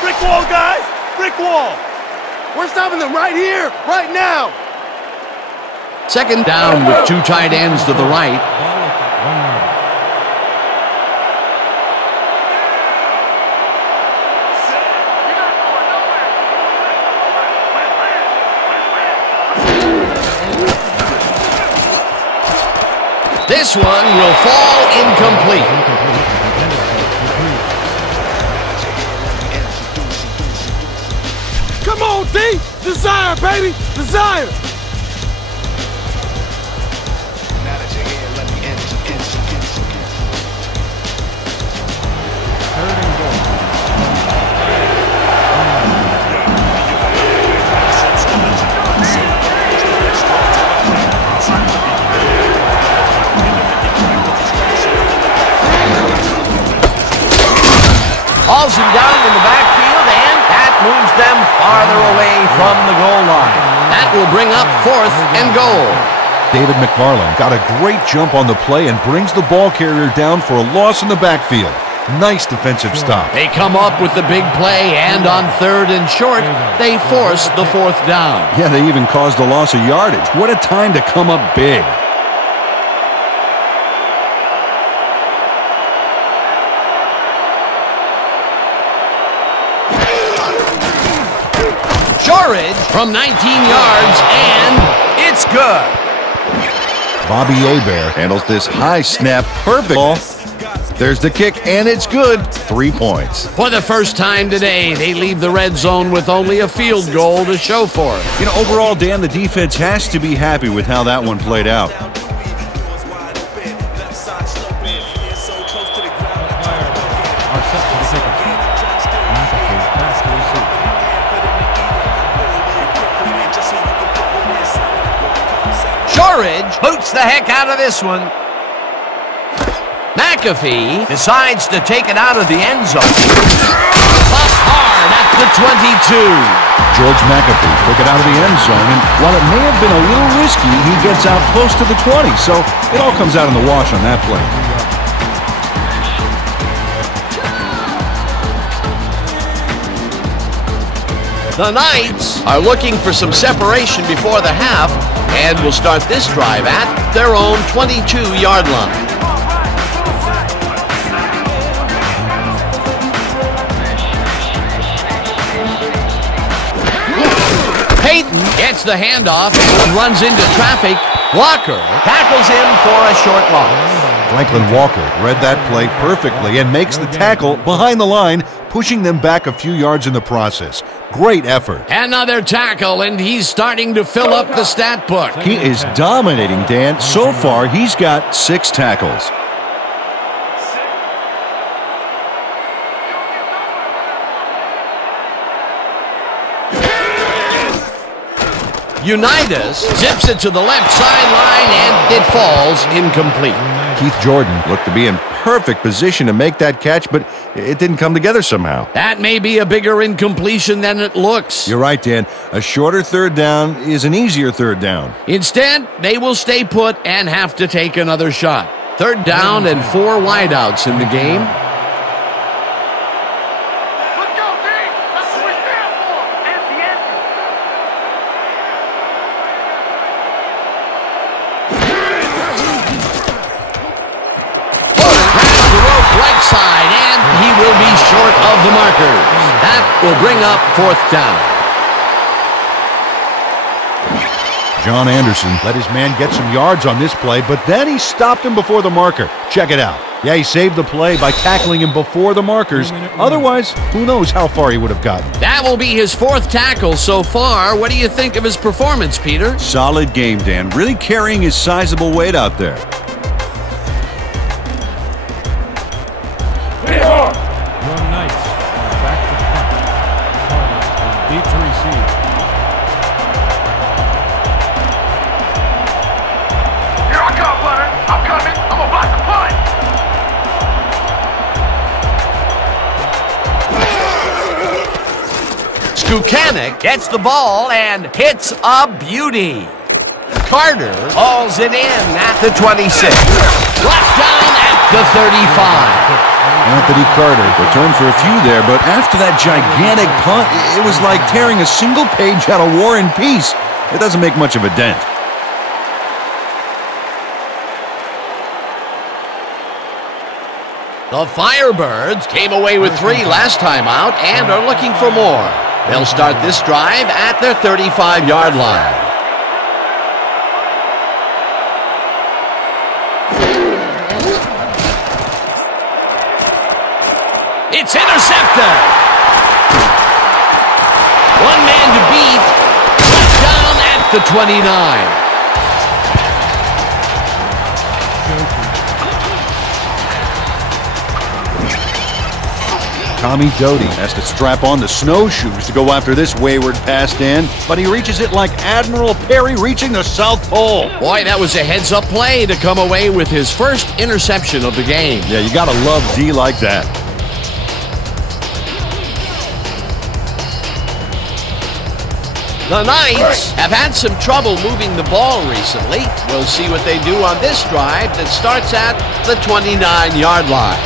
Brick wall, guys! Brick wall! We're stopping them right here, right now! 2nd down with 2 tight ends to the right. Ball at the 1 yard. This one will fall incomplete. Come on, D! Desire, baby! Desire! Hauls him down in the backfield, and that moves them farther away from the goal line. That will bring up 4th and goal. David McFarland got a great jump on the play and brings the ball carrier down for a loss in the backfield. Nice defensive stop. They come up with the big play, and on 3rd and short, they force the 4th down. Yeah, they even caused a loss of yardage. What a time to come up big. Shorage from 19 yards, and it's good. Bobby Hebert handles this high snap perfect. There's the kick, and it's good. 3 points. For the first time today, they leave the red zone with only a field goal to show for it. You know, overall, Dan, the defense has to be happy with how that one played out. Shorage boots the heck out of this one. McAfee decides to take it out of the end zone. Up hard at the 22. George McAfee took it out of the end zone, and while it may have been a little risky, he gets out close to the 20, so it all comes out in the wash on that play. The Knights are looking for some separation before the half and will start this drive at their own 22-yard line. Peyton gets the handoff and runs into traffic. Walker tackles him for a short loss. Franklin Walker read that play perfectly and makes the tackle behind the line, pushing them back a few yards in the process. Great effort. Another tackle, and he's starting to fill up the stat book. He is dominating, Dan. So far, he's got 6 tackles. Unitas zips it to the left sideline, and it falls incomplete. Keith Jordan looked to be in perfect position to make that catch, but it didn't come together somehow. That may be a bigger incompletion than it looks. You're right, Dan. A shorter third down is an easier third down. Instead, they will stay put and have to take another shot. Third down and 4 wideouts in the game. Side, and he will be short of the markers. That will bring up 4th down. John Anderson let his man get some yards on this play, but then he stopped him before the marker. Check it out. Yeah, he saved the play by tackling him before the markers. Otherwise, who knows how far he would have gotten. That will be his 4th tackle so far. What do you think of his performance, Peter? Solid game, Dan. Really carrying his sizable weight out there. Buchanan gets the ball and hits a beauty. Carter hauls it in at the 26. Brought down at the 35. Anthony Carter returned for a few there, but after that gigantic punt, it was like tearing a single page out of War and Peace. It doesn't make much of a dent. The Firebirds came away with 3 last time out and are looking for more. They'll start this drive at their 35-yard line. It's intercepted. One man to beat. Brought down at the 29. Tommy Doty has to strap on the snowshoes to go after this wayward pass, Dan, but he reaches it like Admiral Perry reaching the South Pole. Boy, that was a heads-up play to come away with his first interception of the game. Yeah, you gotta love D like that. The Knights have had some trouble moving the ball recently. We'll see what they do on this drive that starts at the 29-yard line.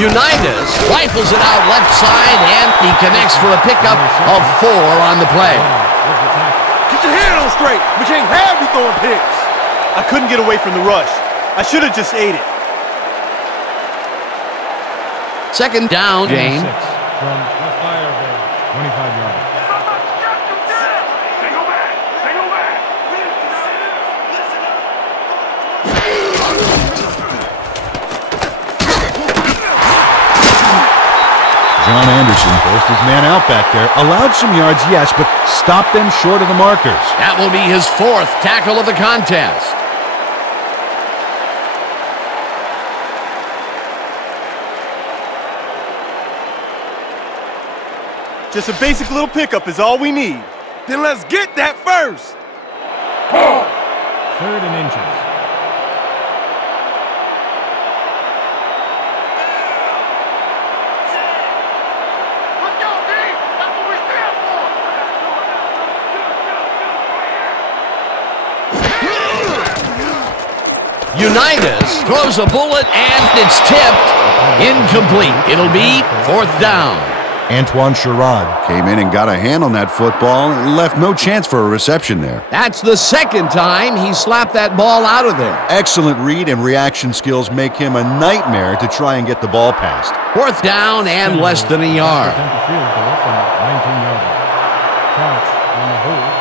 Unitas rifles it out left side, and he connects for a pickup of 4 on the play. Get your head on straight. We can't have you throwing picks. I couldn't get away from the rush. I should have just ate it. 2nd down, James. From the Firebirds, 25 yards. John Anderson forced his man out back there, allowed some yards, yes, but stopped them short of the markers. That will be his 4th tackle of the contest. Just a basic little pickup is all we need. Then let's get that first. 3rd and inches. Unitas throws a bullet, and it's tipped. Incomplete. It'll be 4th down. Antoine Sherrod came in and got a hand on that football and left no chance for a reception there. That's the second time he slapped that ball out of there. Excellent read and reaction skills make him a nightmare to try and get the ball past. Fourth down and less than a yard. Field goal from 19 yards. Catch on the hold.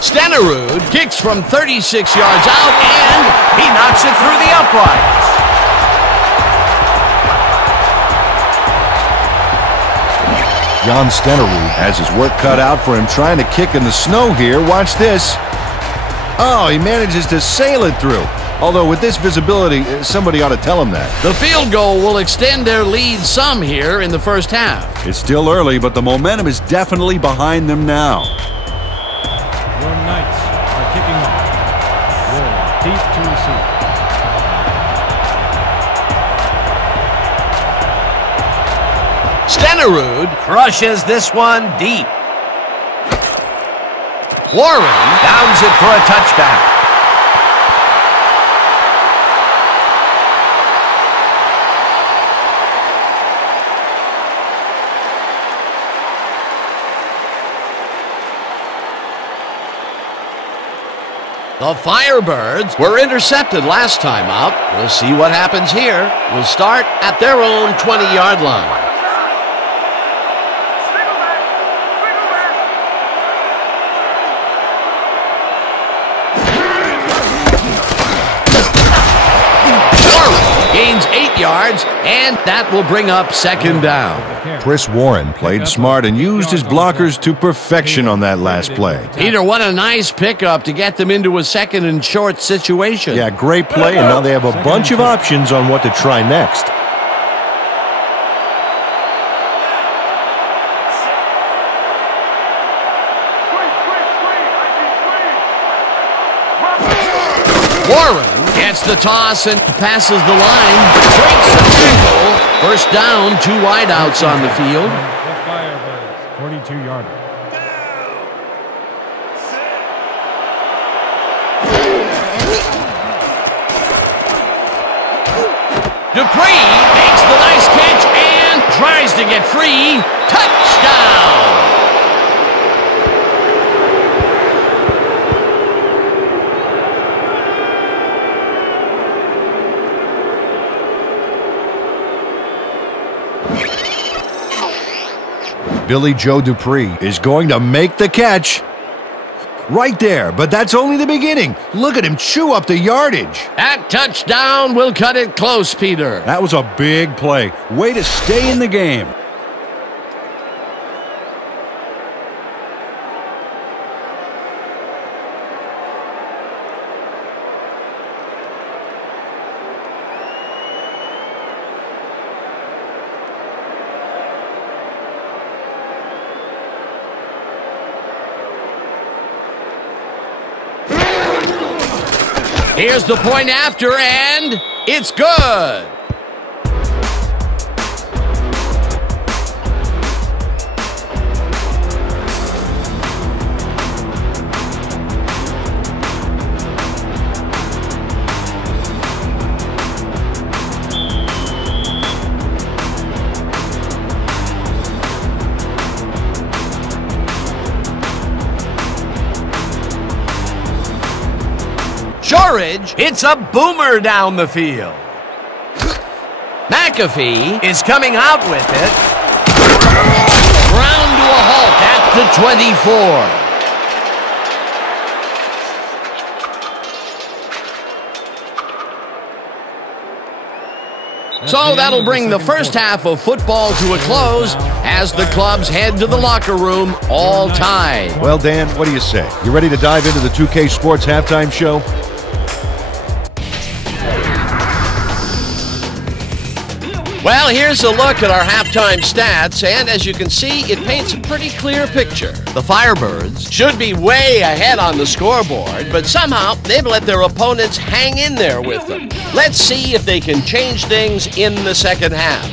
Stenerud kicks from 36 yards out, and he knocks it through the uprights. Jan Stenerud Has his work cut out for him trying to kick in the snow here. Watch this. Oh, he manages to sail it through. Although with this visibility, somebody ought to tell him that. The field goal will extend their lead some here in the first half. It's still early, but the momentum is definitely behind them now. Your Knights are kicking off. Roll deep to receive. Stenerud crushes this one deep. Warren downs it for a touchback. The Firebirds were intercepted last time out. We'll see what happens here. We'll start at their own 20-yard line. Gains 8 yards, and that will bring up second down. Chris Warren Played smart and used his blockers to perfection on that last play. Peter, what a nice pickup to get them into a second and short situation. Yeah, great play, and now they have a bunch of options on what to try next. Warren gets the toss and passes the line, breaks the tackle. First down, 2 wideouts on the field. The Firebirds, 42-yarder. Dupree makes the nice catch and tries to get free. Touchdown! Billy Joe Dupree Is going to make the catch. Right there, but that's only the beginning. Look at him chew up the yardage. That touchdown will cut it close, Peter. That was a big play. Way to stay in the game. Here's the point after, and it's good. Shorridge hits a boomer down the field. McAfee is coming out with it. Ground to a halt at the 24. So that'll bring the first half of football to a close as the clubs head to the locker room all tied. Well, Dan, what do you say? You ready to dive into the 2K Sports halftime show? Well, here's a look at our halftime stats, and as you can see, it paints a pretty clear picture. The Firebirds should be way ahead on the scoreboard, but somehow they've let their opponents hang in there with them. Let's see if they can change things in the second half.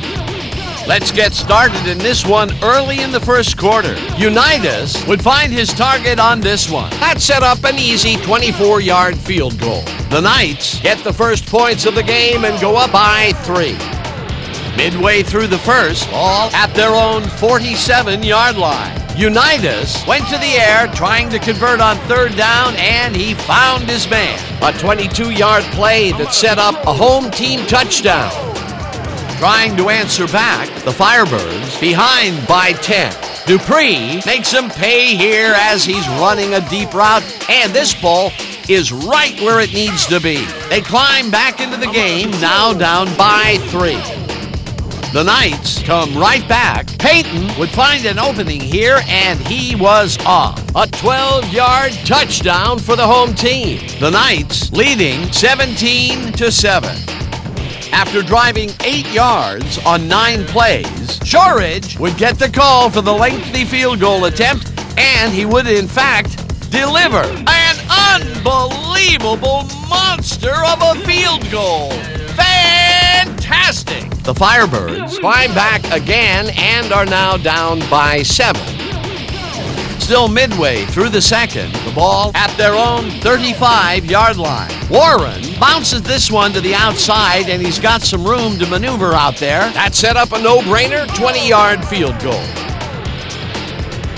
Let's get started in this one early in the first quarter. Unitas would find his target on this one. That set up an easy 24-yard field goal. The Knights get the first points of the game and go up by 3. Midway through the first, ball at their own 47-yard line. Unitas went to the air trying to convert on third down, and he found his man. A 22-yard play that set up a home team touchdown. Trying to answer back, the Firebirds behind by 10. Dupree makes him pay here as he's running a deep route, and this ball is right where it needs to be. They climb back into the game, now down by 3. The Knights come right back. Peyton would find an opening here, and he was off. A 12-yard touchdown for the home team. The Knights leading 17-7. After driving 8 yards on 9 plays, Shorridge would get the call for the lengthy field goal attempt, and he would, in fact, deliver an unbelievable monster of a field goal. Fantastic! The Firebirds climb back again and are now down by 7. Still midway through the second, the ball at their own 35-yard line. Warren bounces this one to the outside, and he's got some room to maneuver out there. That set up a no-brainer 20-yard field goal.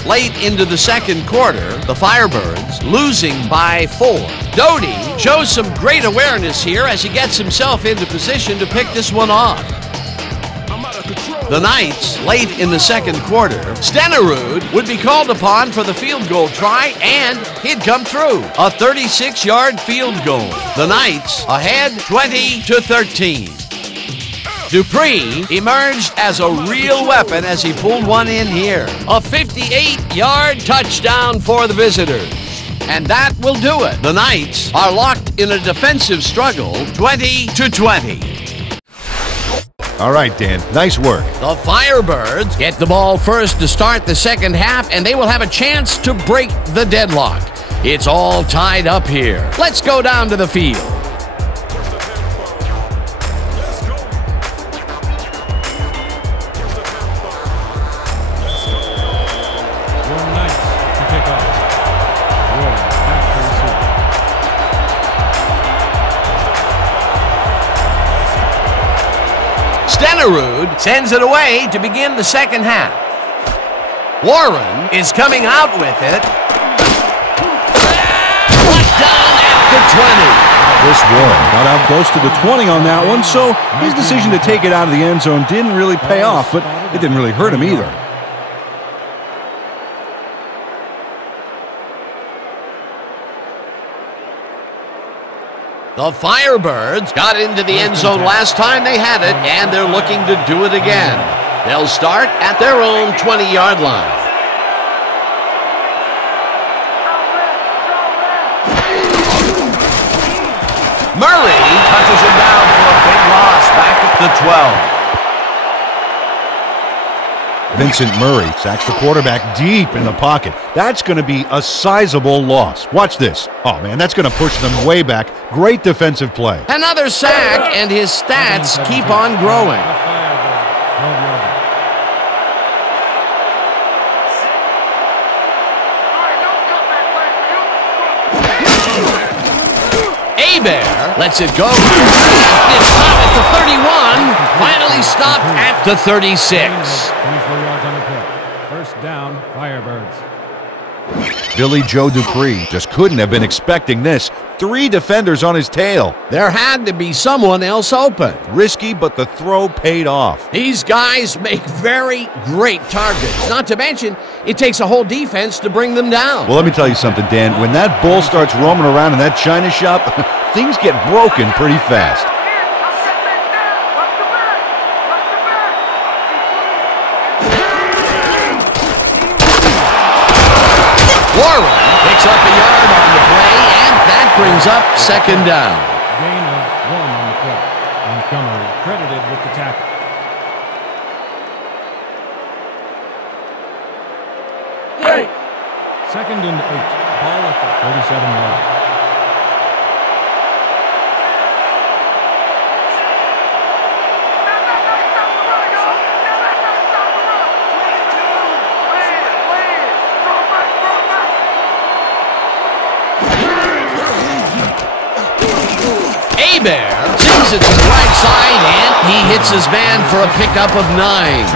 Late into the second quarter, the Firebirds losing by 4. Doty shows some great awareness here as he gets himself into position to pick this one off. The Knights, late in the second quarter, Stenerud would be called upon for the field goal try, and he'd come through. A 36-yard field goal. The Knights ahead 20-13. Dupree emerged as a real weapon as he pulled one in here. A 58-yard touchdown for the visitors. And that will do it. The Knights are locked in a defensive struggle, 20-20. All right, Dan, nice work. The Firebirds get the ball first to start the second half, and they will have a chance to break the deadlock. It's all tied up here. Let's go down to the field. Stenerud sends it away to begin the second half. Warren is coming out with it. Brought down at the 20. Chris Warren got out close to the 20 on that one, so his decision to take it out of the end zone didn't really pay off, but it didn't really hurt him either. The Firebirds got into the end zone last time they had it, and they're looking to do it again. They'll start at their own 20-yard line. Murray touches him down for a big loss back at the 12. Vincent Murray sacks the quarterback deep in the pocket. That's going to be a sizable loss. Watch this. Oh, man, that's going to push them way back. Great defensive play. Another sack, and his stats keep on growing. Hebert lets it go. It's caught at the 31. Finally stopped at the 36. 24 yards on the play. First down, Firebirds. Billy Joe Dupree just couldn't have been expecting this. 3 defenders on his tail. There had to be someone else open. Risky, but the throw paid off. These guys make very great targets. Not to mention, it takes a whole defense to bring them down. Well, let me tell you something, Dan. When that bull starts roaming around in that china shop, things get broken pretty fast. Warren picks up a yard on the play, and that brings up second down. Gain of 1 on the play. Montgomery credited with the tackle. Second and 8. Ball at the 37-yard. Bear sends it to the right side, and he hits his man for a pickup of 9.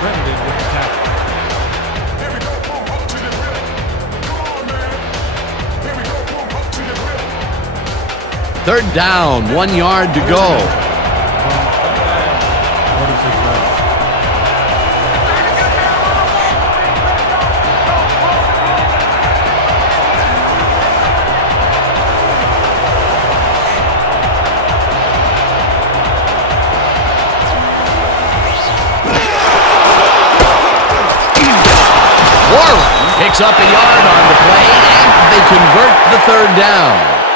Credited with the tackle. Third down, 1 yard to go. 46 yards. Picks up a yard on the play, and they convert the third down.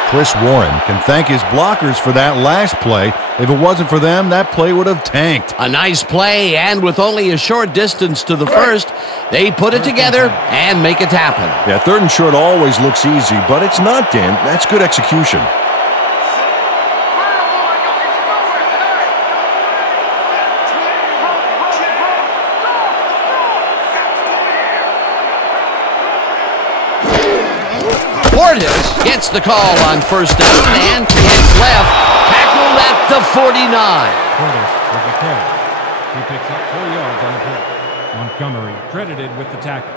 Chris Warren can thank his blockers for that last play. If it wasn't for them, that play would have tanked. A nice play, and with only a short distance to the first, they put it together and make it happen. Yeah, third and short always looks easy, but it's not, Dan. That's good execution. Gets the call on first down and hits left, tackled at the 49. Portis with the carry. He picks up 4 yards on the play. Montgomery credited with the tackle.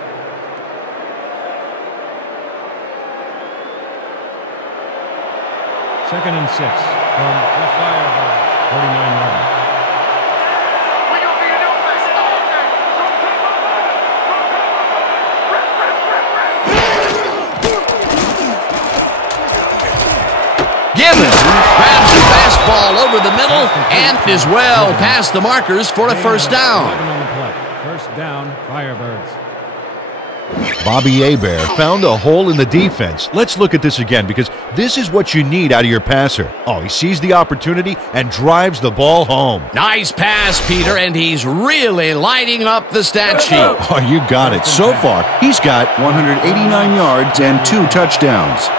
Second and 6 from the Firebirds, 49-yard. Gibbons grabs the fastball over the middle and is well past the markers for a first down. First down, Firebirds. Bobby Hebert found a hole in the defense. Let's look at this again, because this is what you need out of your passer. Oh, he sees the opportunity and drives the ball home. Nice pass, Peter, and he's really lighting up the stat sheet. Oh, you got it. So far, he's got 189 yards and 2 touchdowns.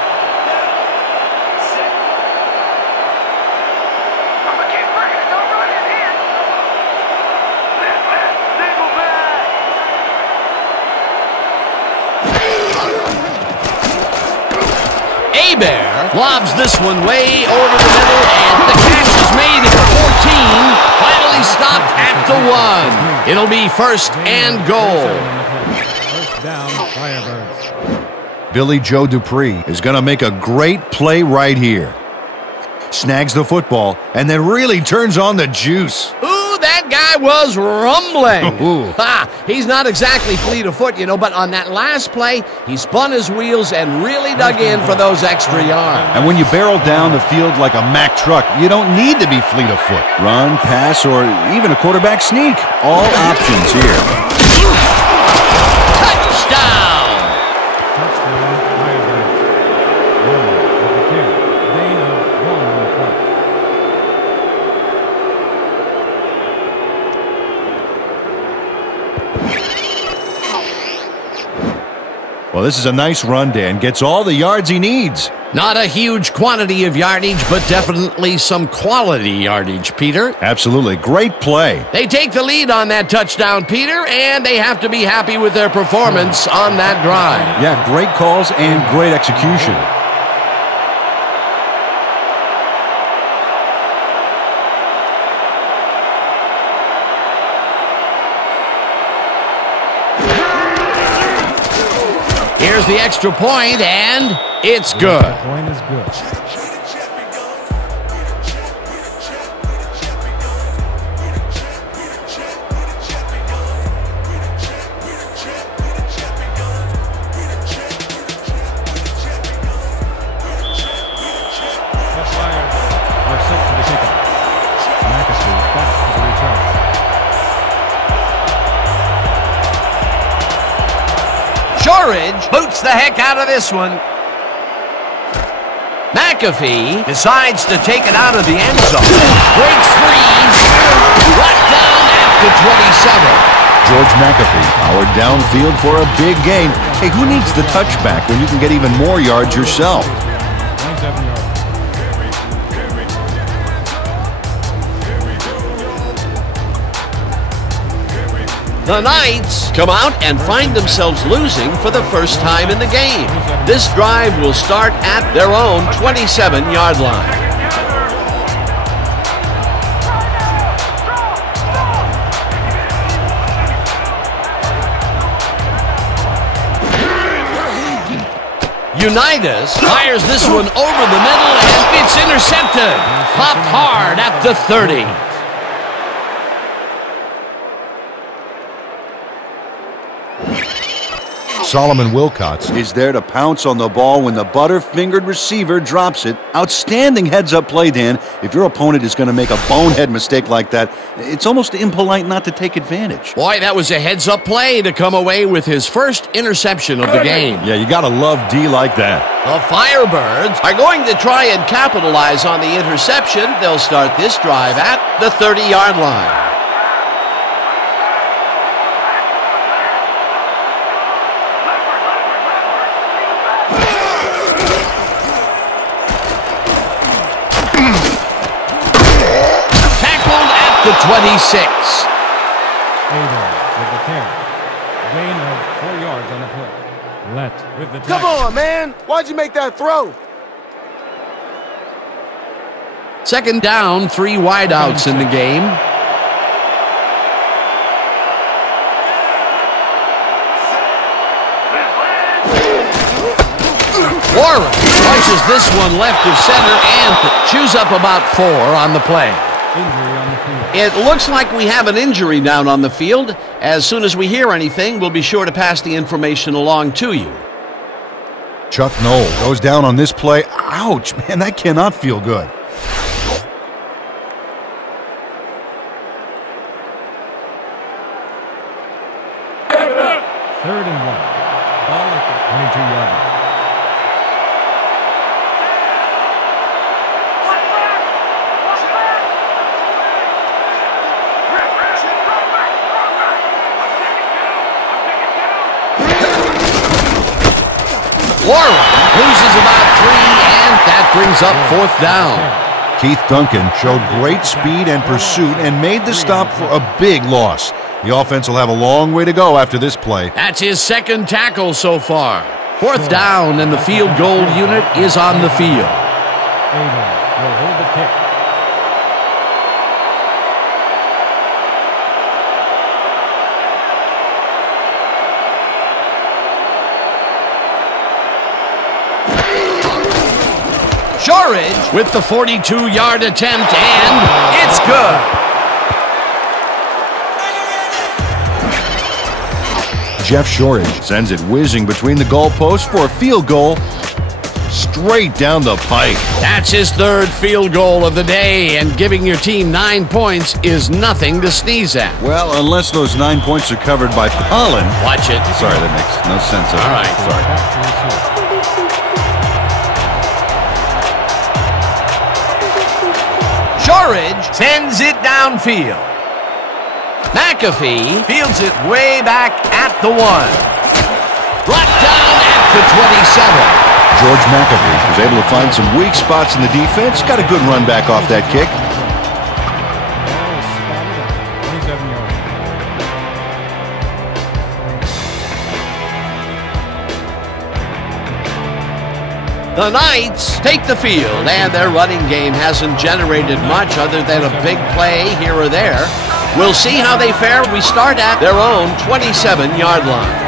Bear lobs this one way over the middle, and the catch is made at the 14. Finally stopped at the 1. It'll be first and goal. First down, Firebirds. Billy Joe Dupree is going to make a great play right here. Snags the football and then really turns on the juice. Ooh, that guy was rumbling. Ooh. Ha, he's not exactly fleet of foot, but on that last play, he spun his wheels and really dug in for those extra yards. And when you barrel down the field like a Mack truck, you don't need to be fleet of foot. Run, pass, or even a quarterback sneak. All options here. Touchdown! Touchdown, Firebirds. Warren with the carry. Gain of 1 on the play. Well, this is a nice run, Dan. Gets all the yards he needs. Not a huge quantity of yardage, but definitely some quality yardage, Peter. Absolutely. Great play. They take the lead on that touchdown, Peter, and they have to be happy with their performance on that drive. Yeah, great calls and great execution. Here's the extra point, and it's good. The point is good. The Firebirds are set for the kickoff. McAfee back for the recharge. Shorridge boots the heck out of this one. McAfee decides to take it out of the end zone. Breaks free. Brought down at the 27. George McAfee powered downfield for a big gain. Hey, who needs the touchback when you can get even more yards yourself? 27 yards. The Knights come out and find themselves losing for the first time in the game. This drive will start at their own 27-yard line. Unitas fires this one over the middle, and it's intercepted. Popped hard at the 30. Solomon Wilcots is there to pounce on the ball when the butter-fingered receiver drops it. Outstanding heads-up play, Dan. If your opponent is going to make a bonehead mistake like that, it's almost impolite not to take advantage. Boy, that was a heads-up play to come away with his first interception of the game. Yeah, you got to love D like that. The Firebirds are going to try and capitalize on the interception. They'll start this drive at the 30-yard line. The 26. Aiden with the carry. Gain of 4 yards on the play. Let with the Come tackle. on, man. Why'd you make that throw? Second down, 3 wideouts in the game. Warren pushes this one left of center and chews up about 4 on the play. Injury on the field. It looks like we have an injury down on the field. As soon as we hear anything, we'll be sure to pass the information along to you. Chuck Knoll goes down on this play. Ouch, man, that cannot feel good. Third and 1. Ball at the 22-yard line. Warren loses about 3, and that brings up 4th down. Keith Duncan showed great speed and pursuit and made the stop for a big loss. The offense will have a long way to go after this play. That's his second tackle so far. 4th down, and the field goal unit is on the field. Aiden will hold the kick. Shorridge with the 42-yard attempt, and it's good. Jeff Shorridge sends it whizzing between the goalposts for a field goal straight down the pipe. That's his 3rd field goal of the day, and giving your team 9 points is nothing to sneeze at. Well, unless those 9 points are covered by pollen. Watch it. Sorry, that makes no sense. All right. Sorry. Shorridge sends it downfield. McAfee fields it way back at the 1. Brought down at the 27. George McAfee was able to find some weak spots in the defense. Got a good run back off that kick. Ball is spotted at the 27-yard line. The Knights take the field, and their running game hasn't generated much other than a big play here or there. We'll see how they fare. We start at their own 27-yard line.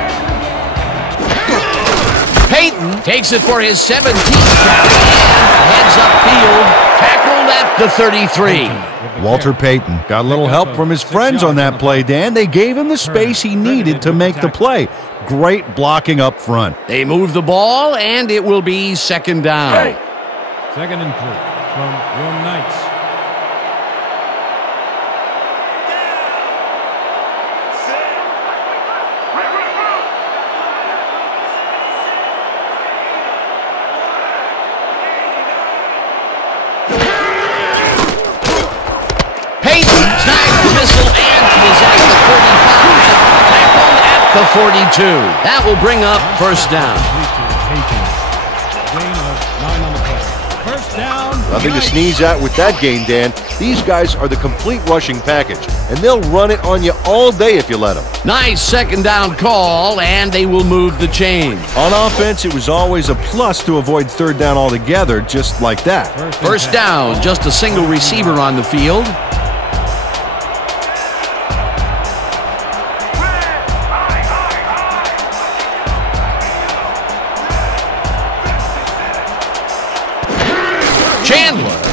Payton takes it for his 17th carry and heads upfield, tackled at the 33. Walter Payton got a little help from his friends on that play, Dan. They gave him the space he needed to make the play. Great blocking up front. They move the ball, and it will be 2nd down. 2nd and 3 from your Knights. Payton snags the missile and is at the 35. Tackled at the 42. That will bring up 1st down. Gain of 9 on the play. 1st down. Nothing to sneeze at with that gain, Dan. These guys are the complete rushing package, and they'll run it on you all day if you let them. Nice 2nd down call, and they will move the chain. On offense, it was always a plus to avoid 3rd down altogether, just like that. 1st down, just a single receiver on the field.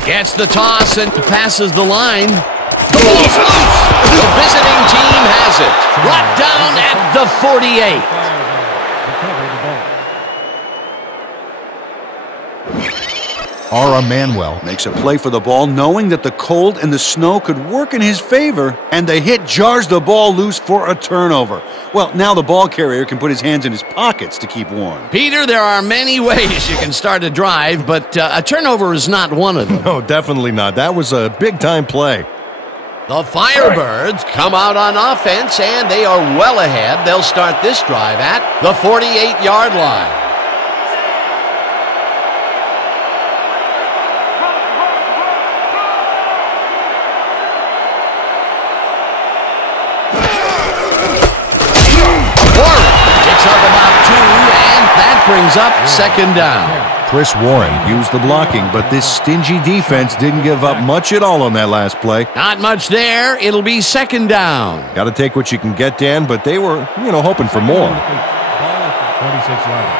gets the toss and passes the line. The ball's loose. The visiting team has it. Brought down at the 48. Ara Manuel makes a play for the ball, knowing that the cold and the snow could work in his favor, and the hit jars the ball loose for a turnover. Well, now the ball carrier can put his hands in his pockets to keep warm. Peter, there are many ways you can start a drive, but a turnover is not one of them. No, definitely not. That was a big-time play. The Firebirds come out on offense, and they are well ahead. They'll start this drive at the 48-yard line. Brings up second down. Chris Warren used the blocking, but this stingy defense didn't give up much at all on that last play. Not much there. It'll be second down. Got to take what you can get, Dan, but they were, hoping for more. 46 yards.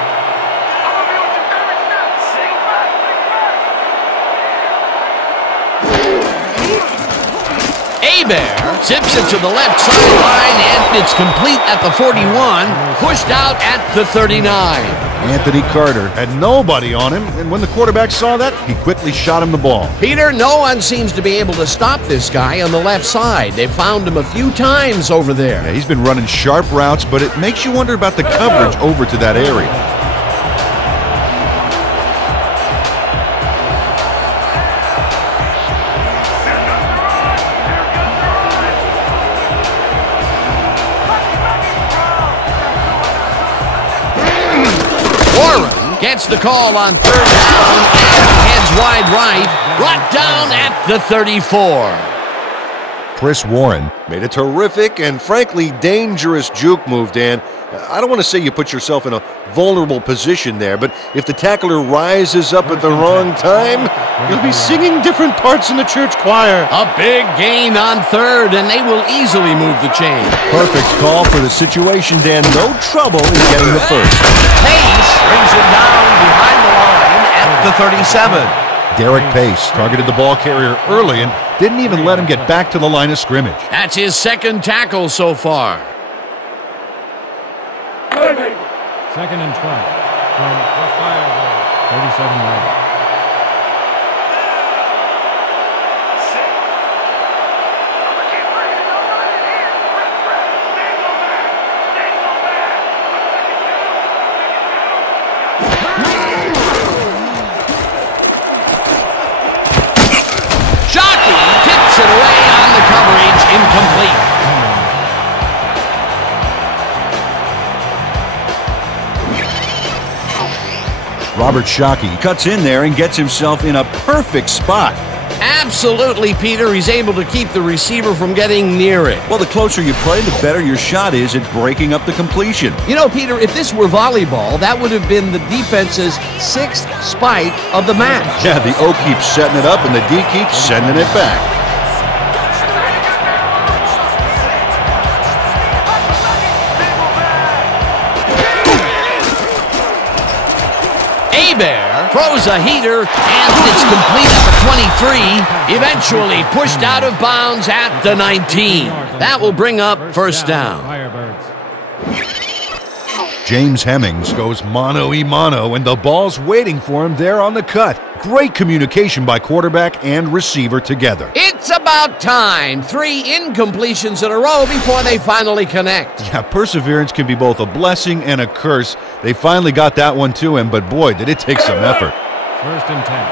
Abear zips it to the left sideline, and it's complete at the 41, pushed out at the 39. Anthony Carter had nobody on him, and when the quarterback saw that, he quickly shot him the ball. Peter, no one seems to be able to stop this guy on the left side. They've found him a few times over there. Yeah, he's been running sharp routes, but it makes you wonder about the coverage over to that area. Gets the call on third down and heads wide right, brought down at the 34. Chris Warren made a terrific and frankly dangerous juke move, Dan. I don't want to say you put yourself in a vulnerable position there, but if the tackler rises up at the wrong time, you'll be singing different parts in the church choir. A big gain on third, and they will easily move the chain. Perfect call for the situation, Dan. No trouble in getting the first. Pace brings it down behind the line at the 37. Derek Pace targeted the ball carrier early and didn't even let him get back to the line of scrimmage. That's his second tackle so far. Second and 12 from the Firebirds, 37 yards. Jockey tips it away on the coverage, incomplete. Robert Shockey cuts in there and gets himself in a perfect spot. Absolutely, Peter. He's able to keep the receiver from getting near it. Well, the closer you play, the better your shot is at breaking up the completion. You know, Peter, if this were volleyball, that would have been the defense's 6th spike of the match. Yeah, the O keeps setting it up and the D keeps sending it back. Abear throws a heater, and it's complete at the 23, eventually pushed out of bounds at the 19. That will bring up first down. James Hemmings goes mano-a-mano, and the ball's waiting for him there on the cut. Great communication by quarterback and receiver together. It's about time. 3 incompletions in a row before they finally connect. Yeah, perseverance can be both a blessing and a curse. They finally got that one to him, but boy, did it take some effort. First and 10.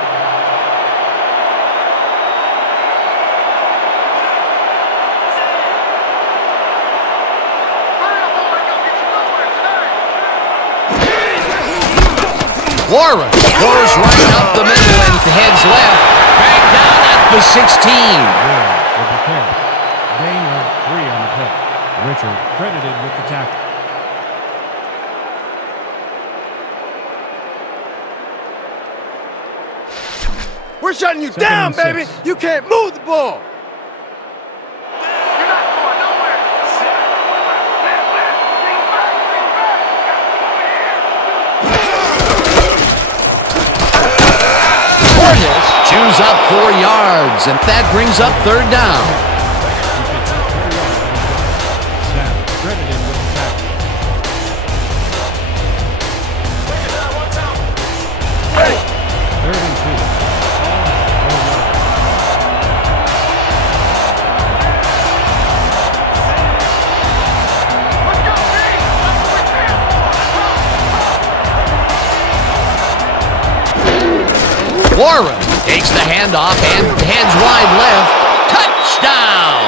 Warren goes right up the middle and heads left. Back down at the 16. With the carry. Gain of 3 on the play. Richard credited with the tackle. We're shutting you down, baby. You can't move the ball. Chews up 4 yards, and that brings up third down. Warren takes the handoff and hands wide left. Touchdown!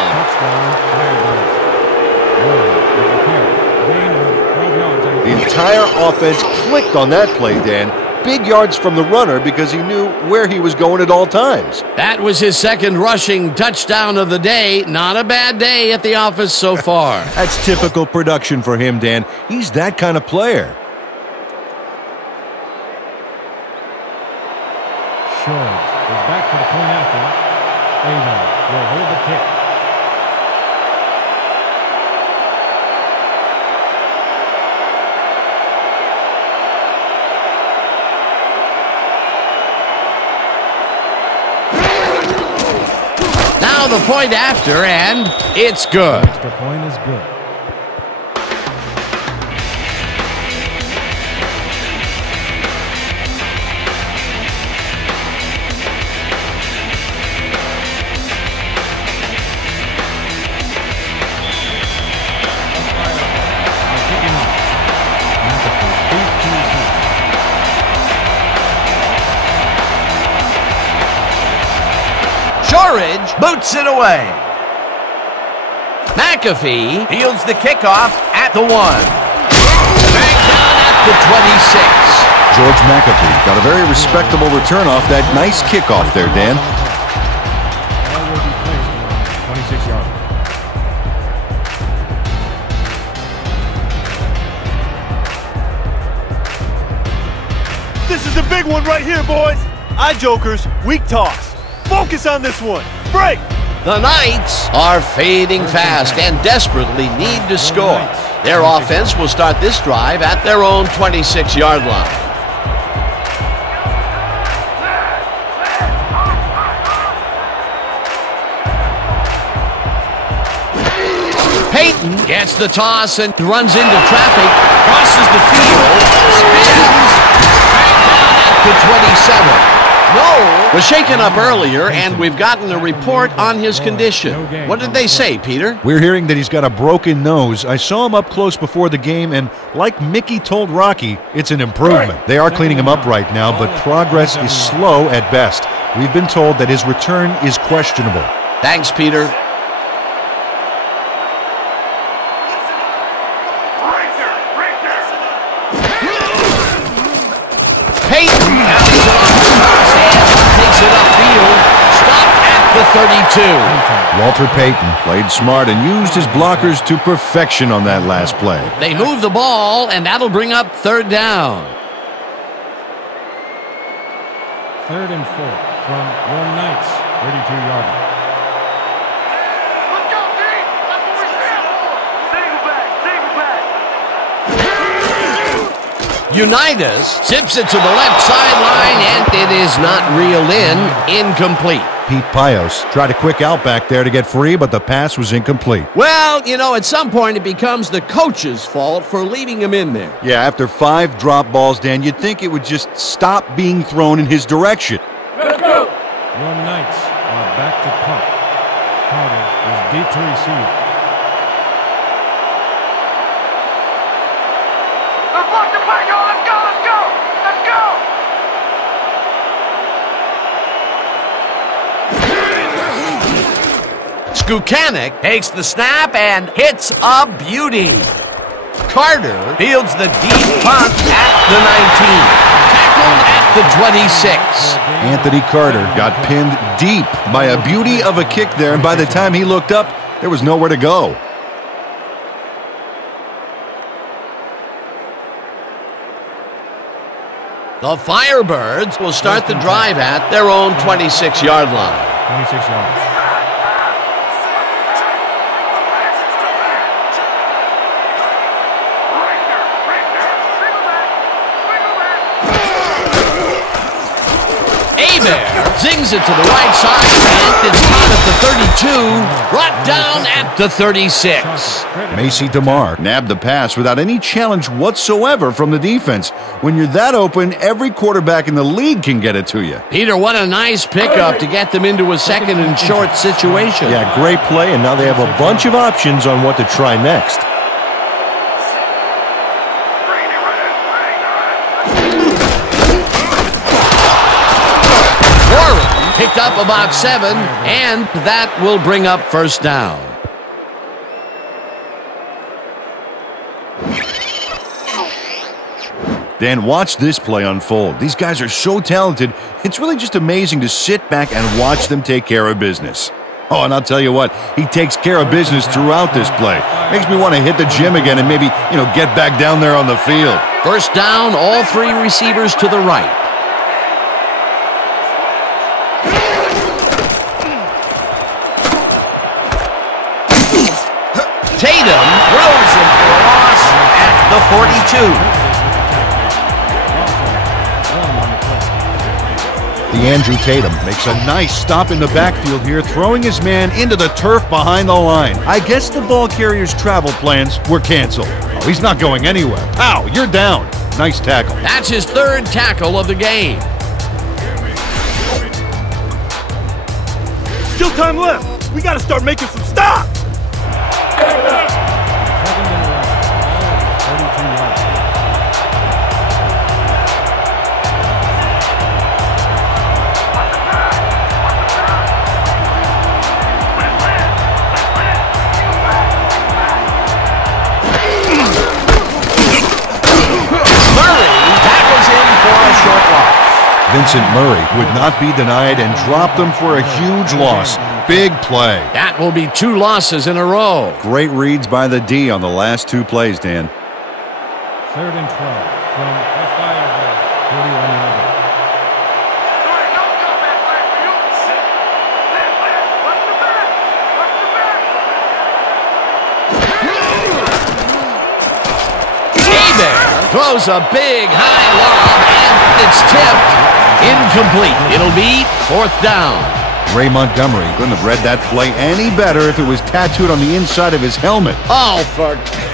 The entire offense clicked on that play, Dan. Big yards from the runner because he knew where he was going at all times. That was his second rushing touchdown of the day. Not a bad day at the office so far. That's typical production for him, Dan. He's that kind of player. Shorts is back for the point after. Avon will hold the kick. Now the point after, and it's good. The extra point is good. Shorridge boots it away. McAfee fields the kickoff at the 1. Back down at the 26. George McAfee got a very respectable return off that nice kickoff there, Dan. Ball will be placed on 26-yard line. This is the big one right here, boys. Eye jokers, weak toss. Focus on this one. Break. The Knights are fading fast and desperately need to score. Their offense will start this drive at their own 26-yard line. Peyton gets the toss and runs into traffic, crosses the field, spins, back down at the 27. Noel was shaken up earlier, and we've gotten a report on his condition. What did they say, Peter? We're hearing that he's got a broken nose. I saw him up close before the game, and like Mickey told Rocky, it's an improvement. They are cleaning him up right now, but progress is slow at best. We've been told that his return is questionable. Thanks, Peter. Peyton takes it upfield. Stopped at the 32. Walter Payton played smart and used his blockers to perfection on that last play. They move the ball, and that'll bring up third down. 3rd and 4 from your Knights, 32-yard line. Unitas zips it to the left sideline, and it is not reeled in. Incomplete. Pete Pios tried a quick out back there to get free, but the pass was incomplete. Well, you know, at some point it becomes the coach's fault for leaving him in there. Yeah, after 5 drop balls, Dan, you'd think it would just stop being thrown in his direction. Let's go! Your Knights are back to punt. Carter is deep to receive. Skukanic takes the snap and hits a beauty. Carter fields the deep punt at the 19. Tackled at the 26. Anthony Carter got pinned deep by a beauty of a kick there, and by the time he looked up, there was nowhere to go. The Firebirds will start the drive at their own 26-yard line. 26 yards. Bear zings it to the right side, and it's caught at the 32, brought down at the 36. Macy DeMar nabbed the pass without any challenge whatsoever from the defense. When you're that open, every quarterback in the league can get it to you. Peter, what a nice pickup to get them into a second and short situation. Yeah, great play, and now they have a bunch of options on what to try next. Warren picked up about 7, and that will bring up first down. Dan, watch this play unfold. These guys are so talented, it's really just amazing to sit back and watch them take care of business. Oh, and I'll tell you what, he takes care of business throughout this play. Makes me want to hit the gym again and maybe, get back down there on the field. First down, all 3 receivers to the right. Tatum throws him for a loss at the 42. DeAndre Tatum makes a nice stop in the backfield here, throwing his man into the turf behind the line. I guess the ball carrier's travel plans were canceled. Oh, he's not going anywhere. Ow, you're down. Nice tackle. That's his 3rd tackle of the game. Still time left. We got to start making some stops. Vincent Murray would not be denied and dropped them for a huge loss. Big play. That will be 2 losses in a row. Great reads by the D on the last 2 plays, Dan. 3rd and 12 from the Firebirds, 41-yard. Throws a big high lob, and it's tipped. Incomplete. It'll be 4th down. Ray Montgomery couldn't have read that play any better if it was tattooed on the inside of his helmet.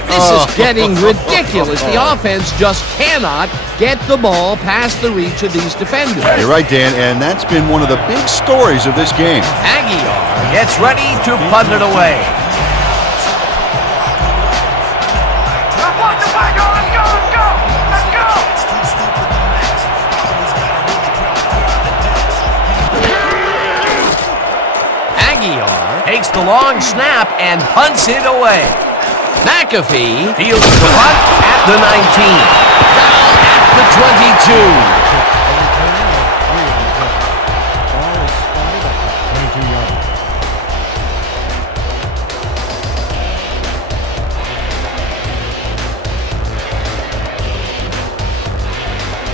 This is getting ridiculous. The offense just cannot get the ball past the reach of these defenders. You're right, Dan, and that's been one of the big stories of this game. Aguilar gets ready to punt it away. Takes the long snap and punts it away. McAfee fields the punt at the 19. Down at the 22.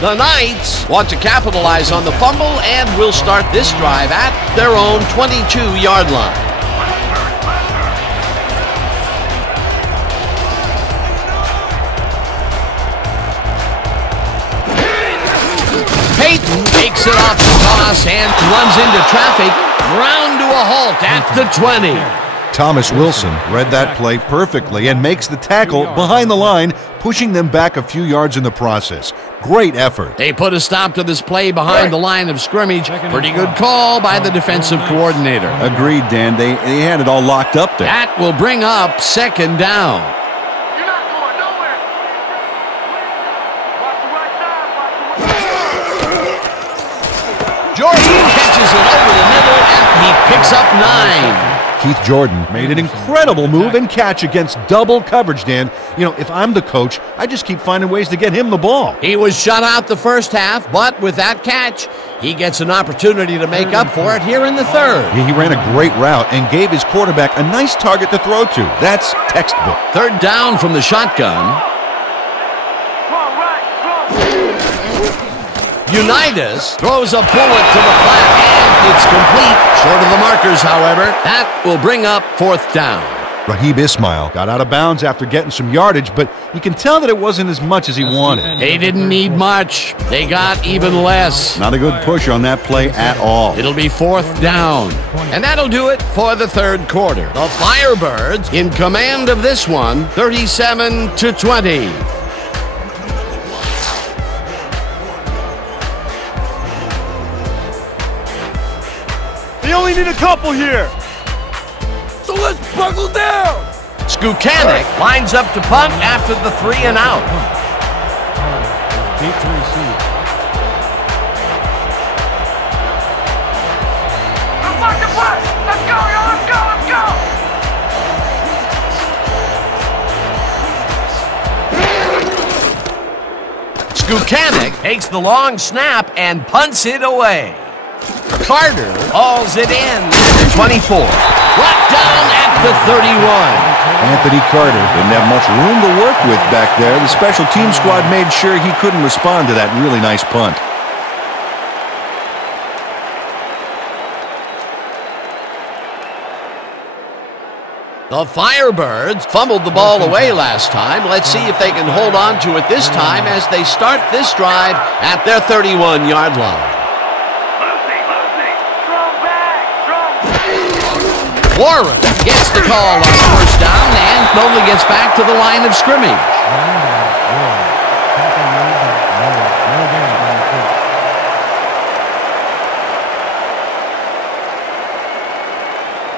The Knights want to capitalize on the fumble and will start this drive at their own 22-yard line. Peyton takes it off the toss and runs into traffic, ground to a halt at the 20. Thomas Wilson read that play perfectly and makes the tackle behind the line, pushing them back a few yards in the process. Great effort. They put a stop to this play behind the line of scrimmage. Pretty good call by the defensive coordinator. Agreed, Dan. They had it all locked up there. That will bring up 2nd down. You're not going nowhere. Watch the right side. Jordan catches it over the middle, and he picks up 9. Keith Jordan made an incredible move and catch against double coverage, Dan. If I'm the coach, I just keep finding ways to get him the ball. He was shut out the first half, but with that catch, he gets an opportunity to make up for it here in the 3rd. He ran a great route and gave his quarterback a nice target to throw to. That's textbook. 3rd down from the shotgun. Unitas throws a bullet to the flat, and it's complete. Short of the markers, however. That will bring up 4th down. Rahib Ismail got out of bounds after getting some yardage, but you can tell that it wasn't as much as he wanted. They didn't need much. They got even less. Not a good push on that play at all. It'll be 4th down. And that'll do it for the 3rd quarter. The Firebirds in command of this one, 37-20. They only need a couple here. So let's buckle down. Skukanik lines up to punt after the 3 and out. Deep to receive. Let's go, yo, let's go, let's go! Skukanik takes the long snap and punts it away. Carter hauls it in at the 24. Brought down at the 31. Anthony Carter didn't have much room to work with back there. The special team squad made sure he couldn't respond to that really nice punt. The Firebirds fumbled the ball away last time. Let's see if they can hold on to it this time as they start this drive at their 31-yard line. Warren gets the call on 1st down and only gets back to the line of scrimmage.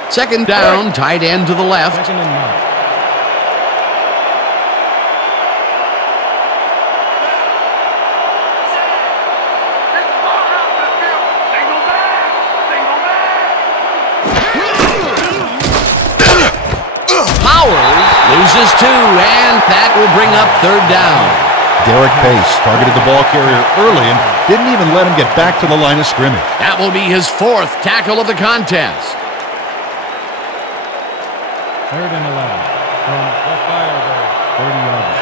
2nd down, tight end to the left. 2nd and 9. Loses 2, and that will bring up 3rd down. Derek Pace targeted the ball carrier early and didn't even let him get back to the line of scrimmage. That will be his 4th tackle of the contest. 3rd and 11 from the Firebirds. 30 yards.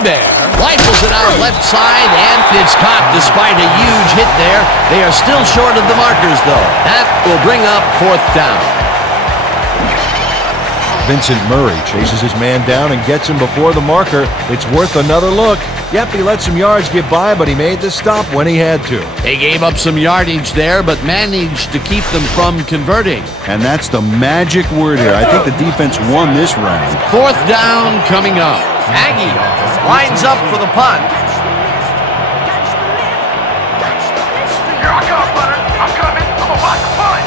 Bear rifles it out left side, and it's caught despite a huge hit there. They are still short of the markers, though. That will bring up 4th down. Vincent Murray chases his man down and gets him before the marker. It's worth another look. Yep, he let some yards get by, but he made the stop when he had to. They gave up some yardage there, but managed to keep them from converting. And that's the magic word here. I think the defense won this round. 4th down coming up. Aggie lines up for the punt. Here I come, brother. I'm coming. I'm about to punt.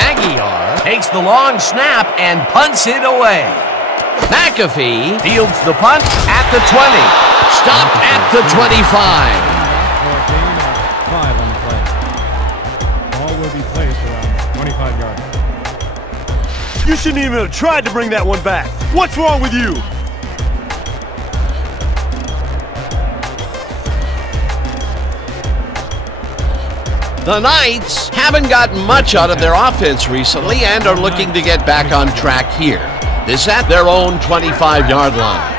Aguiar takes the long snap and punts it away. McAfee fields the punt at the 20. Stopped at the 25. For a gain of 5 on the play. Ball will be placed around 25 yards. You shouldn't even have tried to bring that one back. What's wrong with you? The Knights haven't gotten much out of their offense recently and are looking to get back on track here. This at their own 25-yard line.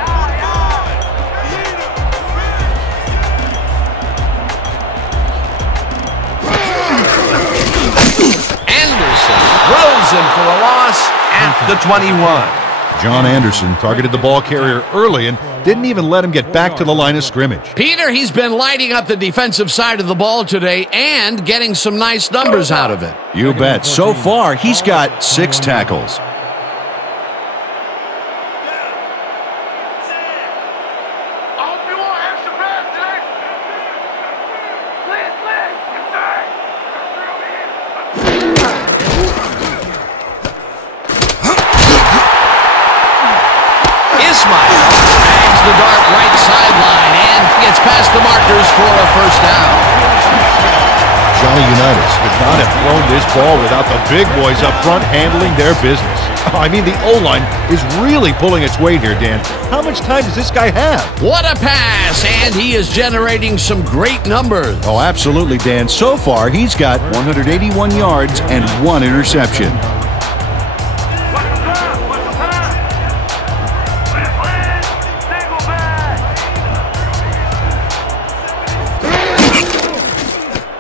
Anderson throws him for a loss at the 21. John Anderson targeted the ball carrier early and didn't even let him get back to the line of scrimmage. Peter, he's been lighting up the defensive side of the ball today and getting some nice numbers out of it. You bet. So far, he's got 6 tackles. The dart right sideline and gets past the markers for a 1st down. Johnny Unitas could not have thrown this ball without the big boys up front handling their business. I mean, the O-line is really pulling its weight here, Dan. How much time does this guy have? What a pass, and he is generating some great numbers. Oh, absolutely, Dan. So far, he's got 181 yards and 1 interception.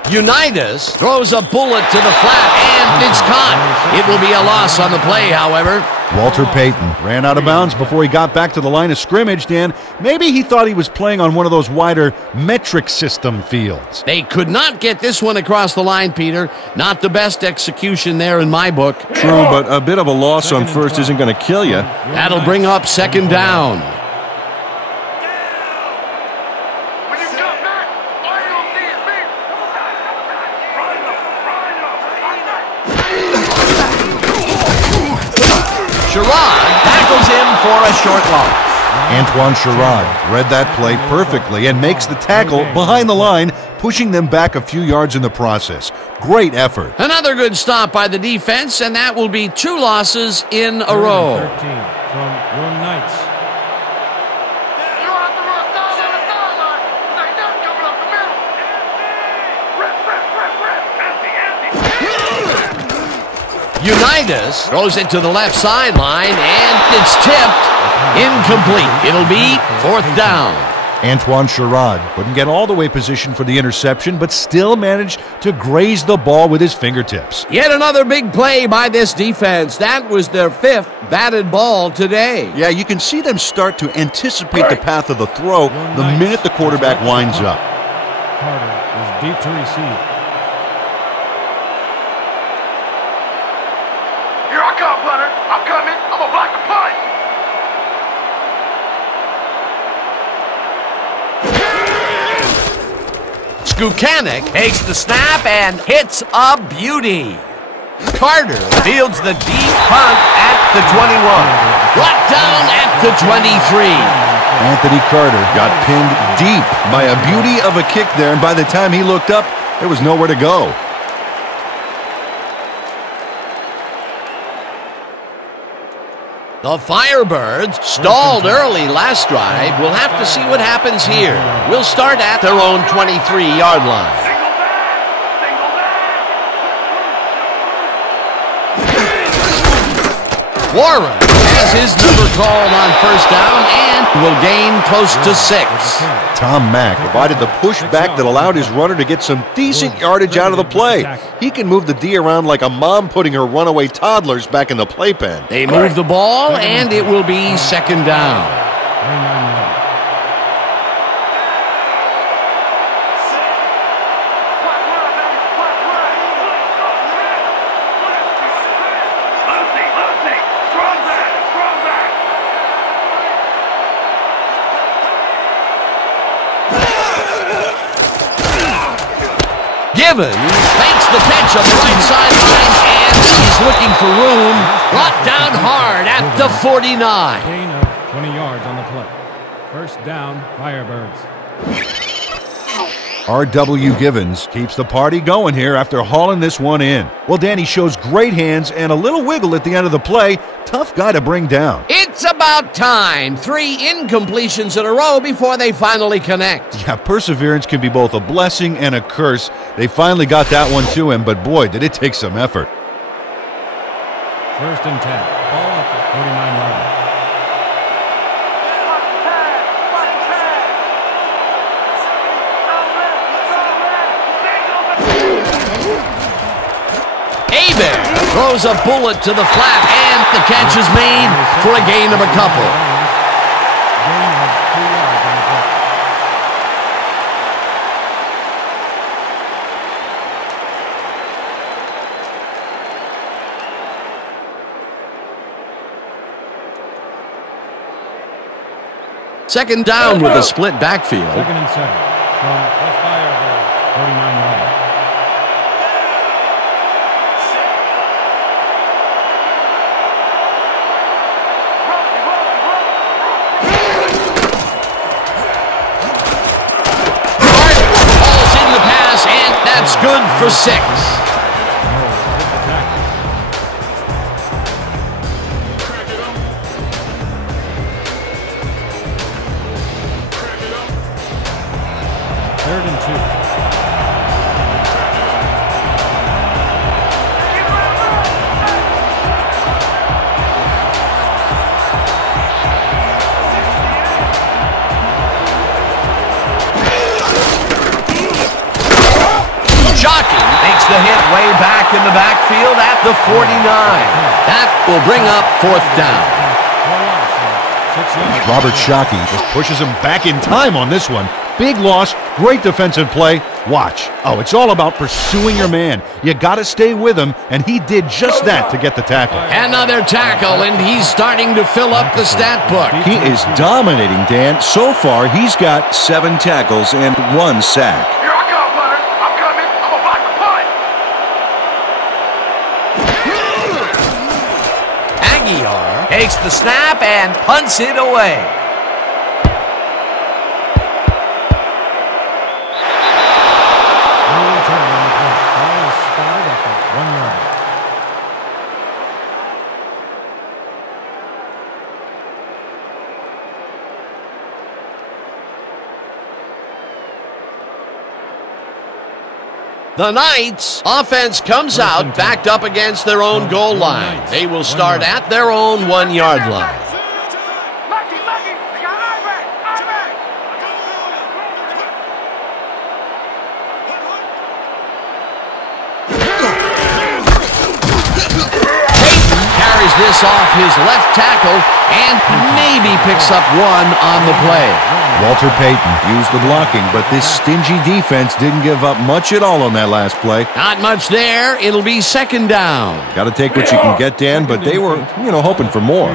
Unitas throws a bullet to the flat, and it's caught. It will be a loss on the play, however. Walter Payton ran out of bounds before he got back to the line of scrimmage, Dan. Maybe he thought he was playing on one of those wider metric system fields. They could not get this one across the line, Peter. Not the best execution there in my book. True, but a bit of a loss on first isn't going to kill you. That'll bring up second down. Sherrod tackles him for a short loss. Antoine Sherrod read that play perfectly and makes the tackle behind the line, pushing them back a few yards in the process. Great effort. Another good stop by the defense, and that will be 2 losses in a row. 13 from your Knights. Unitas throws it to the left sideline, and it's tipped. Incomplete. It'll be 4th down. Antoine Sherrod couldn't get all the way positioned for the interception, but still managed to graze the ball with his fingertips. Yet another big play by this defense. That was their 5th batted ball today. Yeah, you can see them start to anticipate the path of the throw the minute the quarterback winds up. Carter is deep to receive. Here I come, punter. I'm coming. I'm gonna block the punt. Skukanic takes the snap and hits a beauty. Carter fields the deep punt at the 21. Brought down at the 23. Anthony Carter got pinned deep by a beauty of a kick there, and by the time he looked up, there was nowhere to go. The Firebirds stalled early last drive. We'll have to see what happens here. We'll start at their own 23-yard line. Warren has his number called on 1st down and will gain close to 6. Tom Mack provided the pushback that allowed his runner to get some decent yardage out of the play. He can move the D around like a mom putting her runaway toddlers back in the playpen. They move the ball, and it will be 2nd down. Givens makes the catch on the right sideline, and he's looking for room. Brought down hard at the 49. Gain of 20 yards on the play. 1st down, Firebirds. R.W. Givens keeps the party going here after hauling this one in. Well, Danny shows great hands and a little wiggle at the end of the play. Tough guy to bring down. It's about time. 3 incompletions in a row before they finally connect. Yeah, perseverance can be both a blessing and a curse. They finally got that one to him, but boy, did it take some effort. 1st and 10. Ball at the 49-yard line. Throws a bullet to the flat, and the catch is made for a gain of a couple. Gain of 2 yards on the play. Second down with a split backfield. 2nd and 7 from the Firebirds, 49-yard line. That's good for 6. Third and 2. the hit way back in the backfield at the 49. That will bring up 4th down. Robert Shockey just pushes him back in time on this one. Big loss, great defensive play. Watch. Oh, it's all about pursuing your man. You got to stay with him, and he did just that to get the tackle. Another tackle, and he's starting to fill up the stat book. He is dominating, Dan. So far, he's got 7 tackles and 1 sack. Here I come, Hunter. I'm coming. I'm about to punt. Aguiar takes the snap and punts it away. The Knights' offense comes out backed up against their own goal line. They will start at their own 1-yard line. Carries this off his left tackle and maybe picks up 1 on the play. Walter Payton Used the blocking, but this stingy defense didn't give up much at all on that last play. Not much there. It'll be 2nd down. Got to take what you can get, Dan, but they were, hoping for more.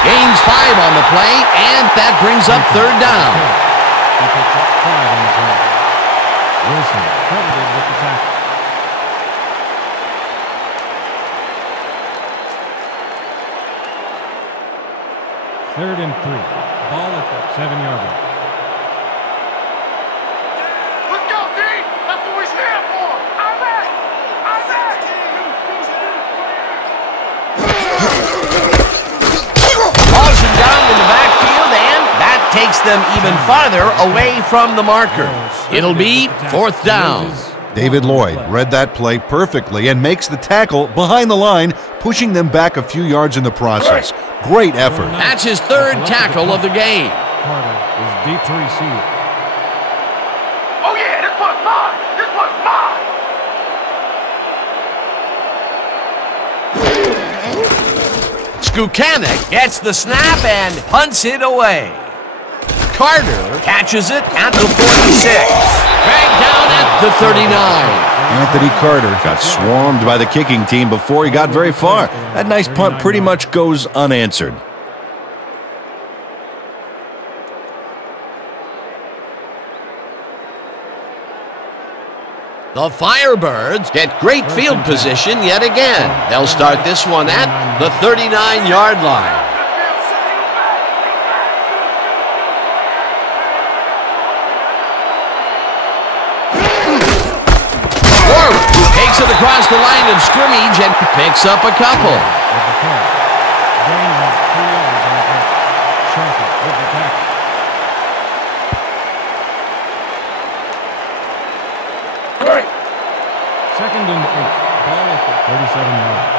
Gains 5 on the play, and that brings up 3rd down. He picked up 5 on the play. Wilson credited with the tackle. Third and 3. Ball at the 7-yard line. Let's go, D. That's what we stand for. I'm back. I'm back. Calls him down in the backfield, and that takes them even farther away from the marker. It'll be 4th down. David Lloyd read that play perfectly and makes the tackle behind the line, pushing them back a few yards in the process. Great effort. That's his 3rd tackle of the game. Carter is deep to receive. Oh, yeah, this one's mine. This one's mine. Skukanic gets the snap and punts it away. Carter catches it at the 46. Dragged down at the 39. Anthony Carter got swarmed by the kicking team before he got very far. That nice punt pretty much goes unanswered. The Firebirds get great field position yet again. They'll start this one at the 39-yard line. Takes it across the line of scrimmage and picks up a couple. Second and 8. Ball at the 37-yard.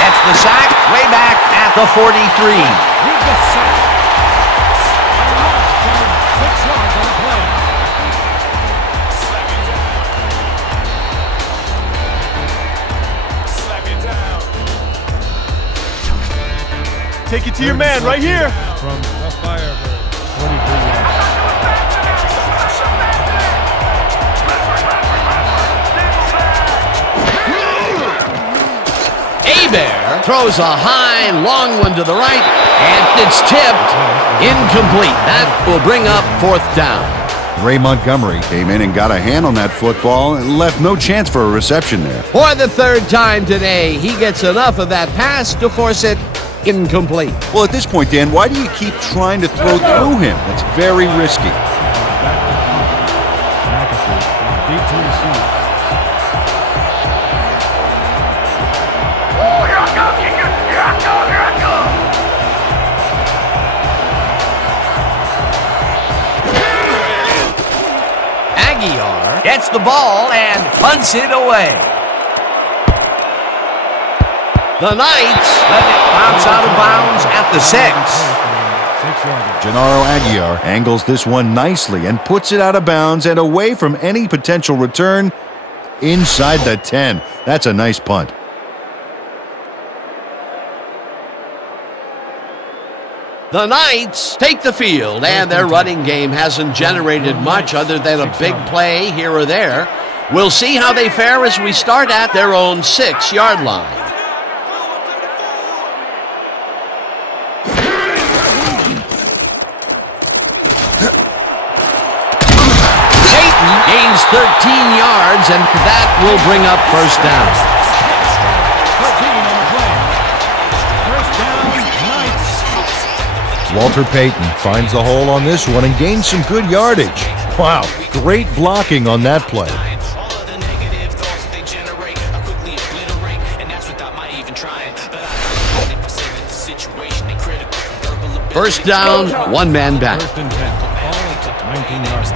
Gets the sack way back at the 43. With the sack. 6 yards on the play. Slap it down. Take it to your man right here. From the Firebirds. 23 yards. Bear throws a high, long one to the right, and it's tipped. Incomplete. That will bring up 4th down. Ray Montgomery came in and got a hand on that football and left no chance for a reception there. For the 3rd time today, he gets enough of that pass to force it incomplete. Well, at this point, Dan, why do you keep trying to throw through him? That's very risky. Deep to receive. Oh, here I go, kicker. Here I go. Aguilar gets the ball and punts it away. The Knights let it bounce out of bounds at the 6. Gennaro Aguilar angles this one nicely and puts it out of bounds and away from any potential return inside the 10. That's a nice punt. The Knights take the field, and their running game hasn't generated much other than a big play here or there. We'll see how they fare as we start at their own 6-yard line. Payton gains 13 yards, and that will bring up first down. 13 on the play. First down, Knights. Walter Payton finds the hole on this one and gains some good yardage. Wow, great blocking on that play. First down, one man back. First and 10. All at 19 yards.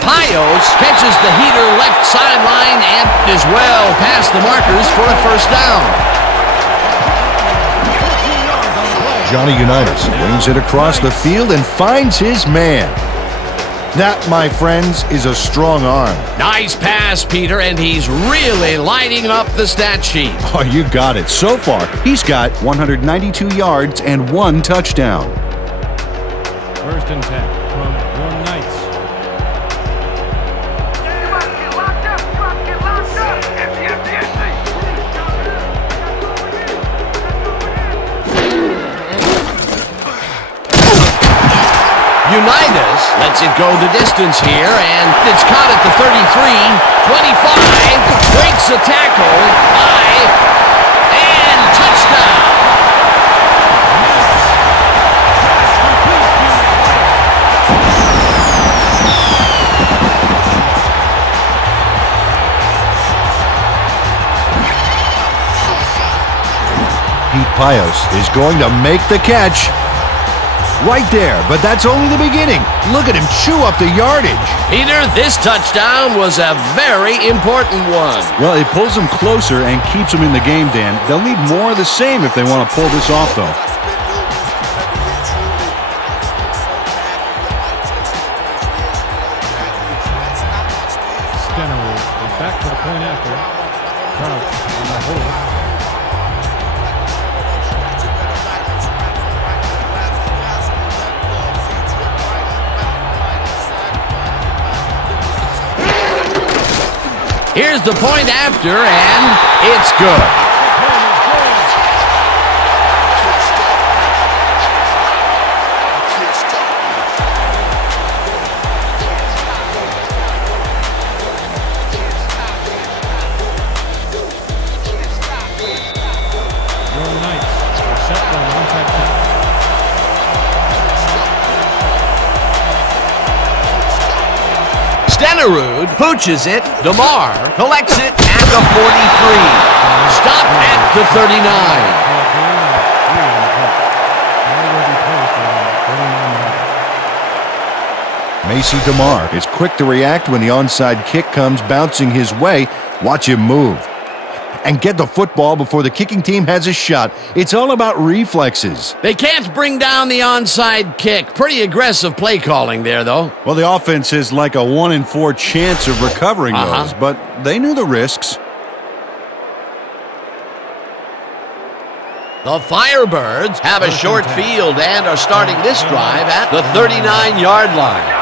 Pios catches the heater left sideline and is well past the markers for a first down. Johnny Unitas wings it across the field and finds his man. That, my friends, is a strong arm. Nice pass, Peter, and he's really lighting up the stat sheet. Oh, you got it. So far, He's got 192 yards and 1 touchdown. First and 10 from your Knights. Unitas lets it go the distance here, and it's caught at the 33, 25, breaks a tackle, high, and touchdown. Pete Pios is going to make the catch. Right there, but that's only the beginning. Look at him chew up the yardage. Peter, this touchdown was a very important one. Well, it pulls them closer and keeps them in the game, Dan. They'll need more of the same if they want to pull this off, though. Stenner is back to the point after. Crouch on the hold. Here's the point after, and it's good. Your Knights are set for an onside kick. Stenerud pooches it. DeMar collects it at the 43. Stop at the 39. Macy DeMar is quick to react when the onside kick comes bouncing his way. Watch him move and get the football before the kicking team has a shot. It's all about reflexes. They can't bring down the onside kick. Pretty aggressive play calling there, though. Well, the offense is like a 1 in 4 chance of recovering those, but they knew the risks. The Firebirds have a short field and are starting this drive at the 39-yard line.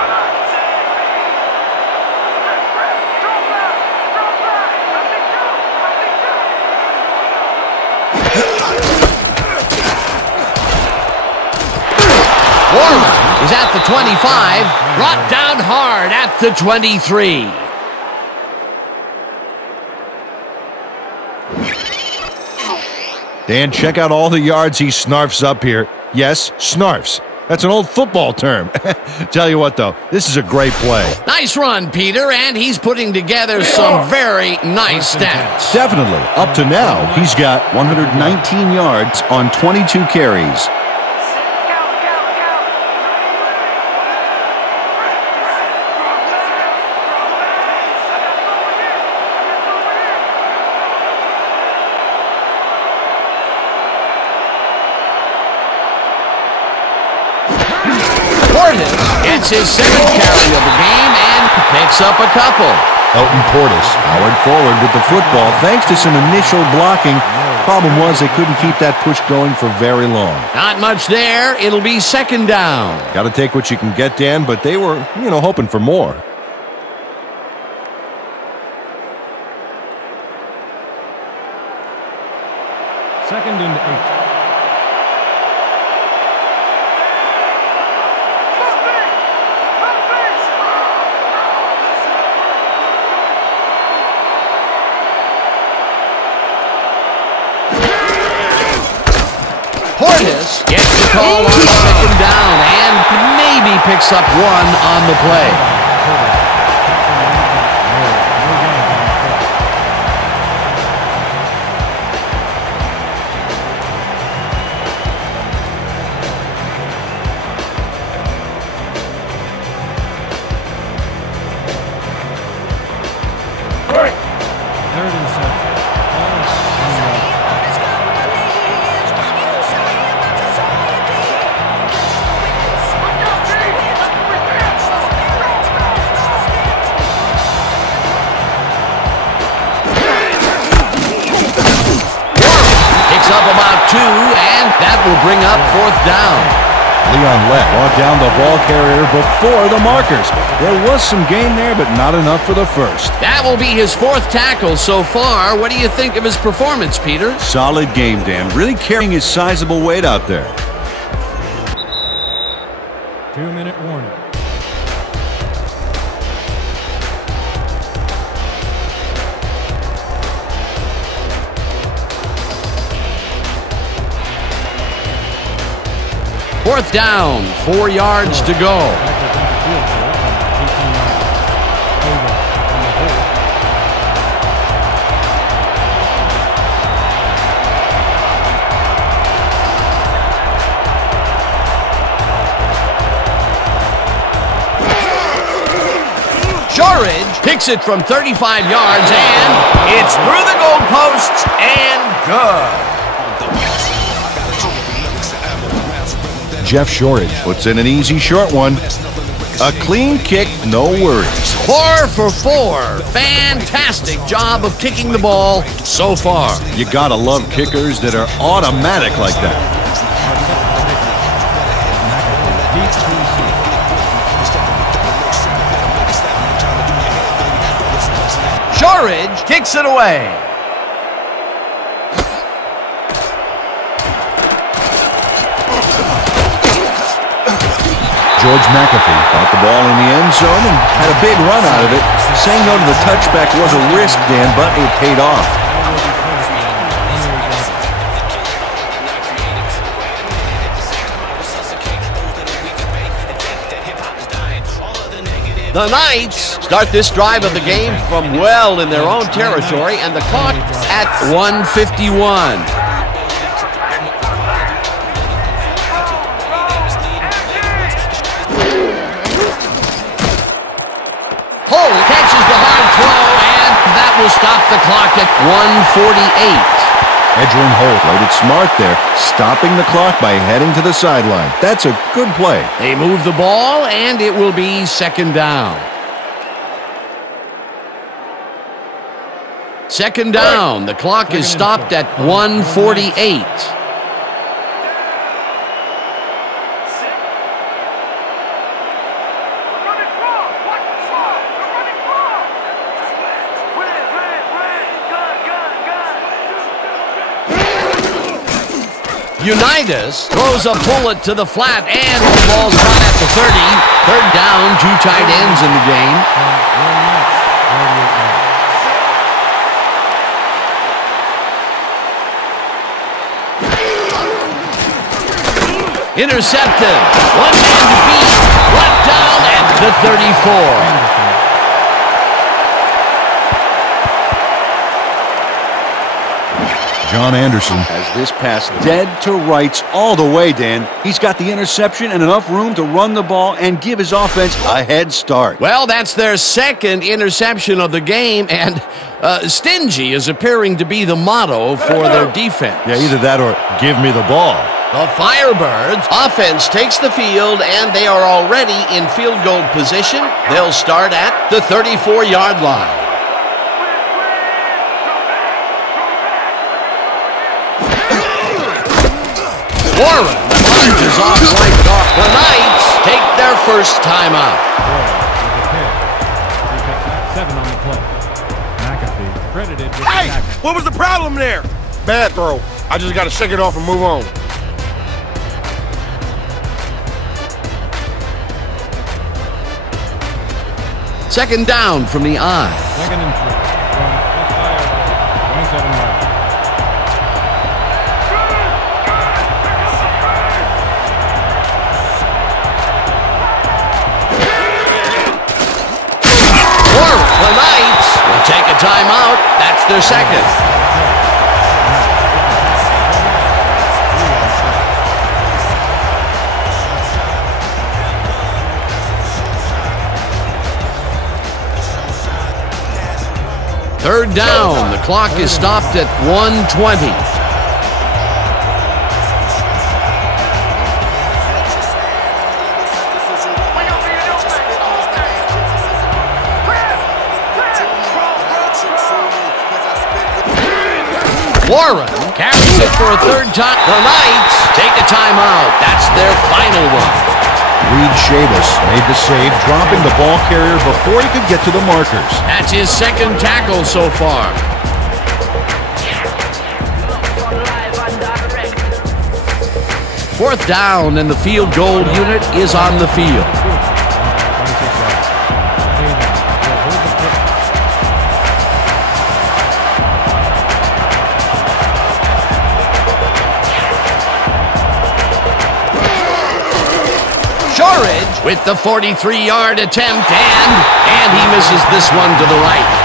Warren is at the 25, brought down hard at the 23. Dan, check out all the yards he snarfs up here. Yes, snarfs. That's an old football term. Tell you what, though, this is a great play. Nice run, Peter, and he's putting together some very nice stats. Definitely. Up to now, he's got 119 yards on 22 carries. Gets his second carry of the game and picks up a couple. Elton Portis powered forward with the football thanks to some initial blocking. Problem was they couldn't keep that push going for very long. Not much there. It'll be second down. Got to take what you can get, Dan, but they were, hoping for more. Second and 8. Portis gets the call on second down and maybe picks up one on the play. Up about 2, and that will bring up fourth down. Leon Lett brought down the ball carrier before the markers. There was some gain there, but not enough for the first. That will be his fourth tackle so far. What do you think of his performance, Peter? Solid game, Dan. Really carrying his sizable weight out there. 2-minute warning. Fourth down, 4 yards to go. Shorridge picks it from 35 yards, and it's through the goalposts and good. Jeff Shorridge puts in an easy short one. A clean kick, no worries. 4 for 4. Fantastic job of kicking the ball so far. You gotta love kickers that are automatic like that. Shorridge kicks it away. George McAfee got the ball in the end zone and had a big run out of it. Saying no to the touchback was a risk, Dan, but it paid off. The Knights start this drive of the game from well in their own territory, and the clock at 1:51. Catches the hard throw, and that will stop the clock at 1:48. Edgerrin Holt played it smart there, stopping the clock by heading to the sideline. That's a good play. They move the ball, and it will be second down. Second down. The clock is stopped at 1:48. Unitas throws a bullet to the flat, and the ball's run at the 30. Third down, 2 tight ends in the game. Intercepted. One man to beat. Brought down at the 34. John Anderson has this pass dead to rights all the way, Dan. He's got the interception and enough room to run the ball and give his offense a head start. Well, that's their second interception of the game, and stingy is appearing to be the motto for their defense. Yeah, either that or give me the ball. The Firebirds offense takes the field, and they are already in field goal position. They'll start at the 34-yard line. Warren marches off right guard. The Knights take their first timeout. 7 on the play. McAfee credited with Hey, the tackle. what was the problem there? Bad throw. I just got to shake it off and move on. Second down from the I. Second and 3 from the Firebirds. 27 yards. The Knights will take a timeout. That's their second. Third down. The clock is stopped at 1:20. Warren carries it for a third time. The Knights take a timeout. That's their final one. Reed Chavis made the save, dropping the ball carrier before he could get to the markers. That's his second tackle so far. Fourth down, and the field goal unit is on the field. Shorridge with the 43-yard attempt, and he misses this one to the right.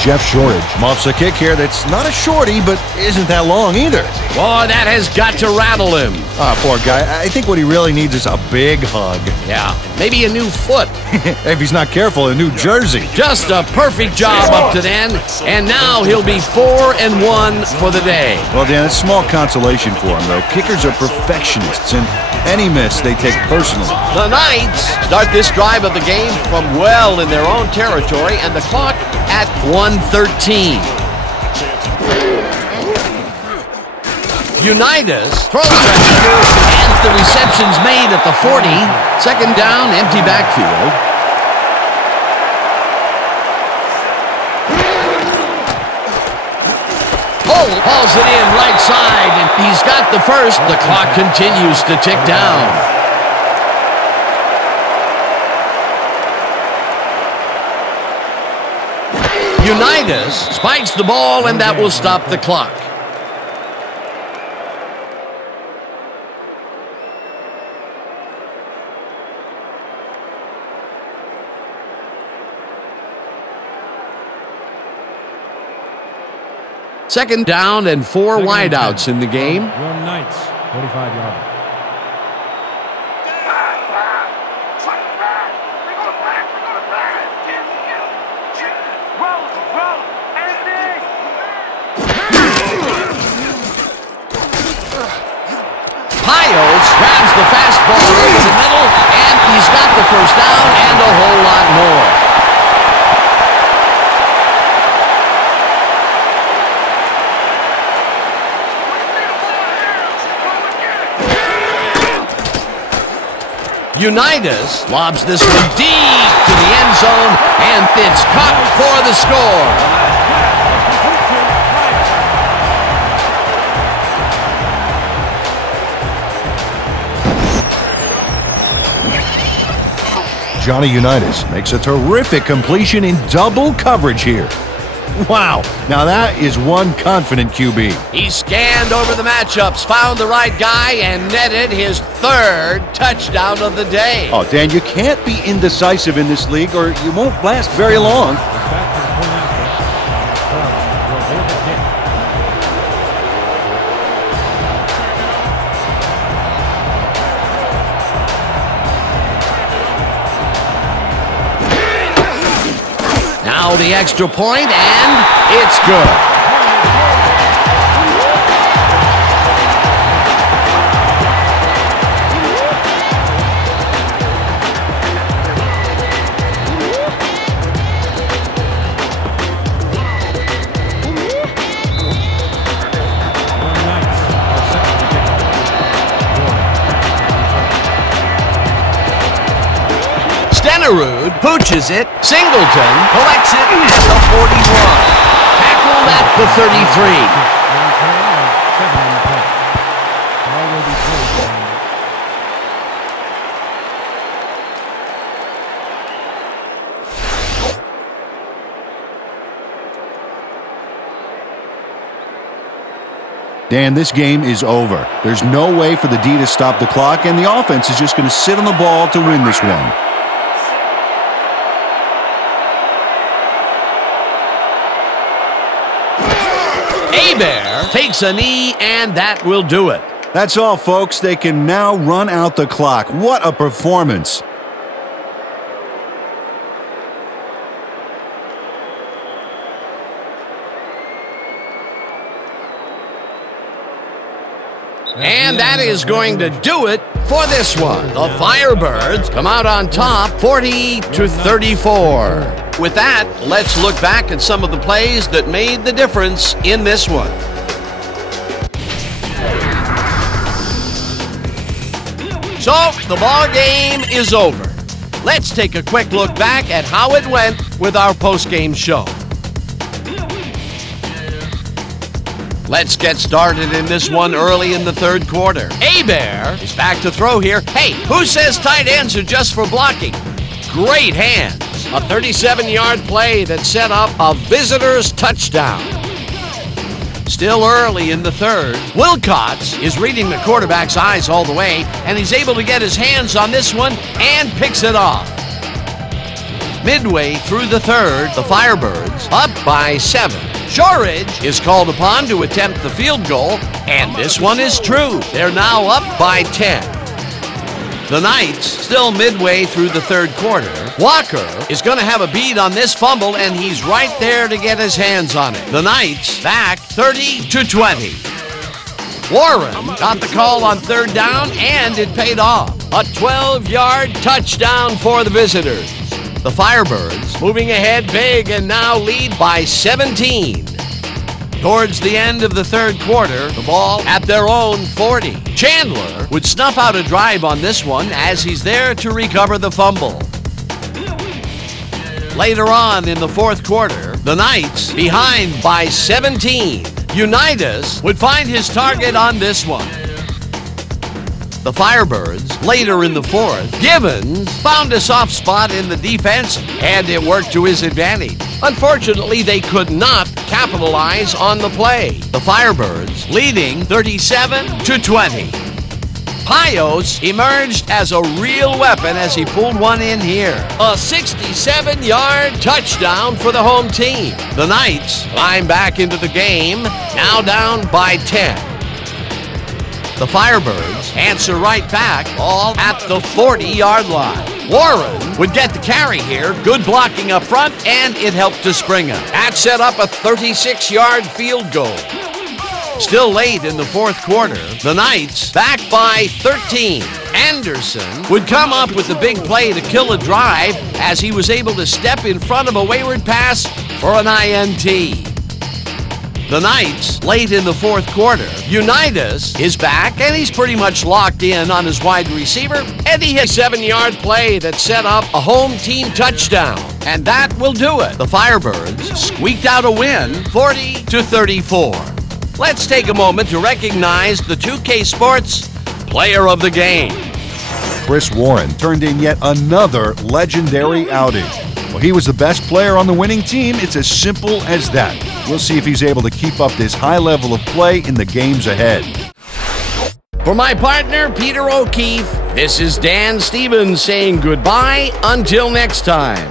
Jeff Shorridge muffs a kick here that's not a shorty, but isn't that long either. Boy, that has got to rattle him. Ah, poor guy. I think what he really needs is a big hug. Yeah, maybe a new foot. If he's not careful, a new jersey. Just a perfect job up to then, and now he'll be 4-1 for the day. Well, Dan, it's small consolation for him, though. Kickers are perfectionists, and any miss they take personally. The Knights start this drive of the game from well in their own territory, and the clock at 1:13. Unitas throws a header, and the reception's made at the 40. Second down, empty backfield. Hauls it in right side, and he's got the first. The clock continues to tick down. Unitas spikes the ball, and that will stop the clock. Second down and 4 wideouts in the game. Your Knights, 45-yard. Piles grabs the fastball over the middle, and he's got the first down and a whole lot more. Unitas lobs this one deep to the end zone, and it's caught for the score. Johnny Unitas makes a terrific completion in double coverage here. Wow, now that is one confident QB. He scanned over the matchups, found the right guy, and netted his third touchdown of the day. Oh, Dan, you can't be indecisive in this league or you won't last very long. Back to the point after. Will hold the kick. Now the extra point, and it's good. Stenerud pooches it. Singleton collects it at the 41. Tackled at the 33. Dan, this game is over. There's no way for the D to stop the clock, and the offense is just going to sit on the ball to win this one. Bear takes a knee, and that will do it. That's all, folks. They can now run out the clock. What a performance. And that is going to do it for this one. The Firebirds come out on top 40-34. With that, let's look back at some of the plays that made the difference in this one. So, the ball game is over. Let's take a quick look back at how it went with our post-game show. Let's get started in this one early in the third quarter. A-Bear is back to throw here. Hey, who says tight ends are just for blocking? Great hands. A 37-yard play that set up a visitor's touchdown. Still early in the third, Wilcox is reading the quarterback's eyes all the way, and he's able to get his hands on this one and picks it off. Midway through the third, the Firebirds up by 7. Shorridge is called upon to attempt the field goal, and this one is true. They're now up by 10. The Knights, still midway through the third quarter. Walker is going to have a beat on this fumble, and he's right there to get his hands on it. The Knights back 30-20. Warren got the call on third down, and it paid off. A 12-yard touchdown for the visitors. The Firebirds moving ahead big and now lead by 17. Towards the end of the third quarter, the ball at their own 40. Chandler would snuff out a drive on this one as he's there to recover the fumble. Later on in the fourth quarter, the Knights behind by 17. Unitas would find his target on this one. The Firebirds, later in the fourth, Givens found a soft spot in the defense, and it worked to his advantage. Unfortunately, they could not capitalize on the play. The Firebirds leading 37-20. Pios emerged as a real weapon as he pulled one in here. A 67-yard touchdown for the home team. The Knights climb back into the game, now down by 10. The Firebirds answer right back, all at the 40-yard line. Warren would get the carry here. Good blocking up front, and it helped to Springer. That set up a 36-yard field goal. Still late in the fourth quarter, the Knights back by 13. Anderson would come up with the big play to kill a drive as he was able to step in front of a wayward pass for an INT. The Knights, late in the fourth quarter, Unitas is back, and he's pretty much locked in on his wide receiver, and he hit a 7-yard play that set up a home team touchdown. And that will do it. The Firebirds squeaked out a win, 40-34. Let's take a moment to recognize the 2K Sports Player of the Game. Chris Warren turned in yet another legendary outing. Well, he was the best player on the winning team. It's as simple as that. We'll see if he's able to keep up this high level of play in the games ahead. For my partner, Peter O'Keefe, this is Dan Stevens saying goodbye until next time.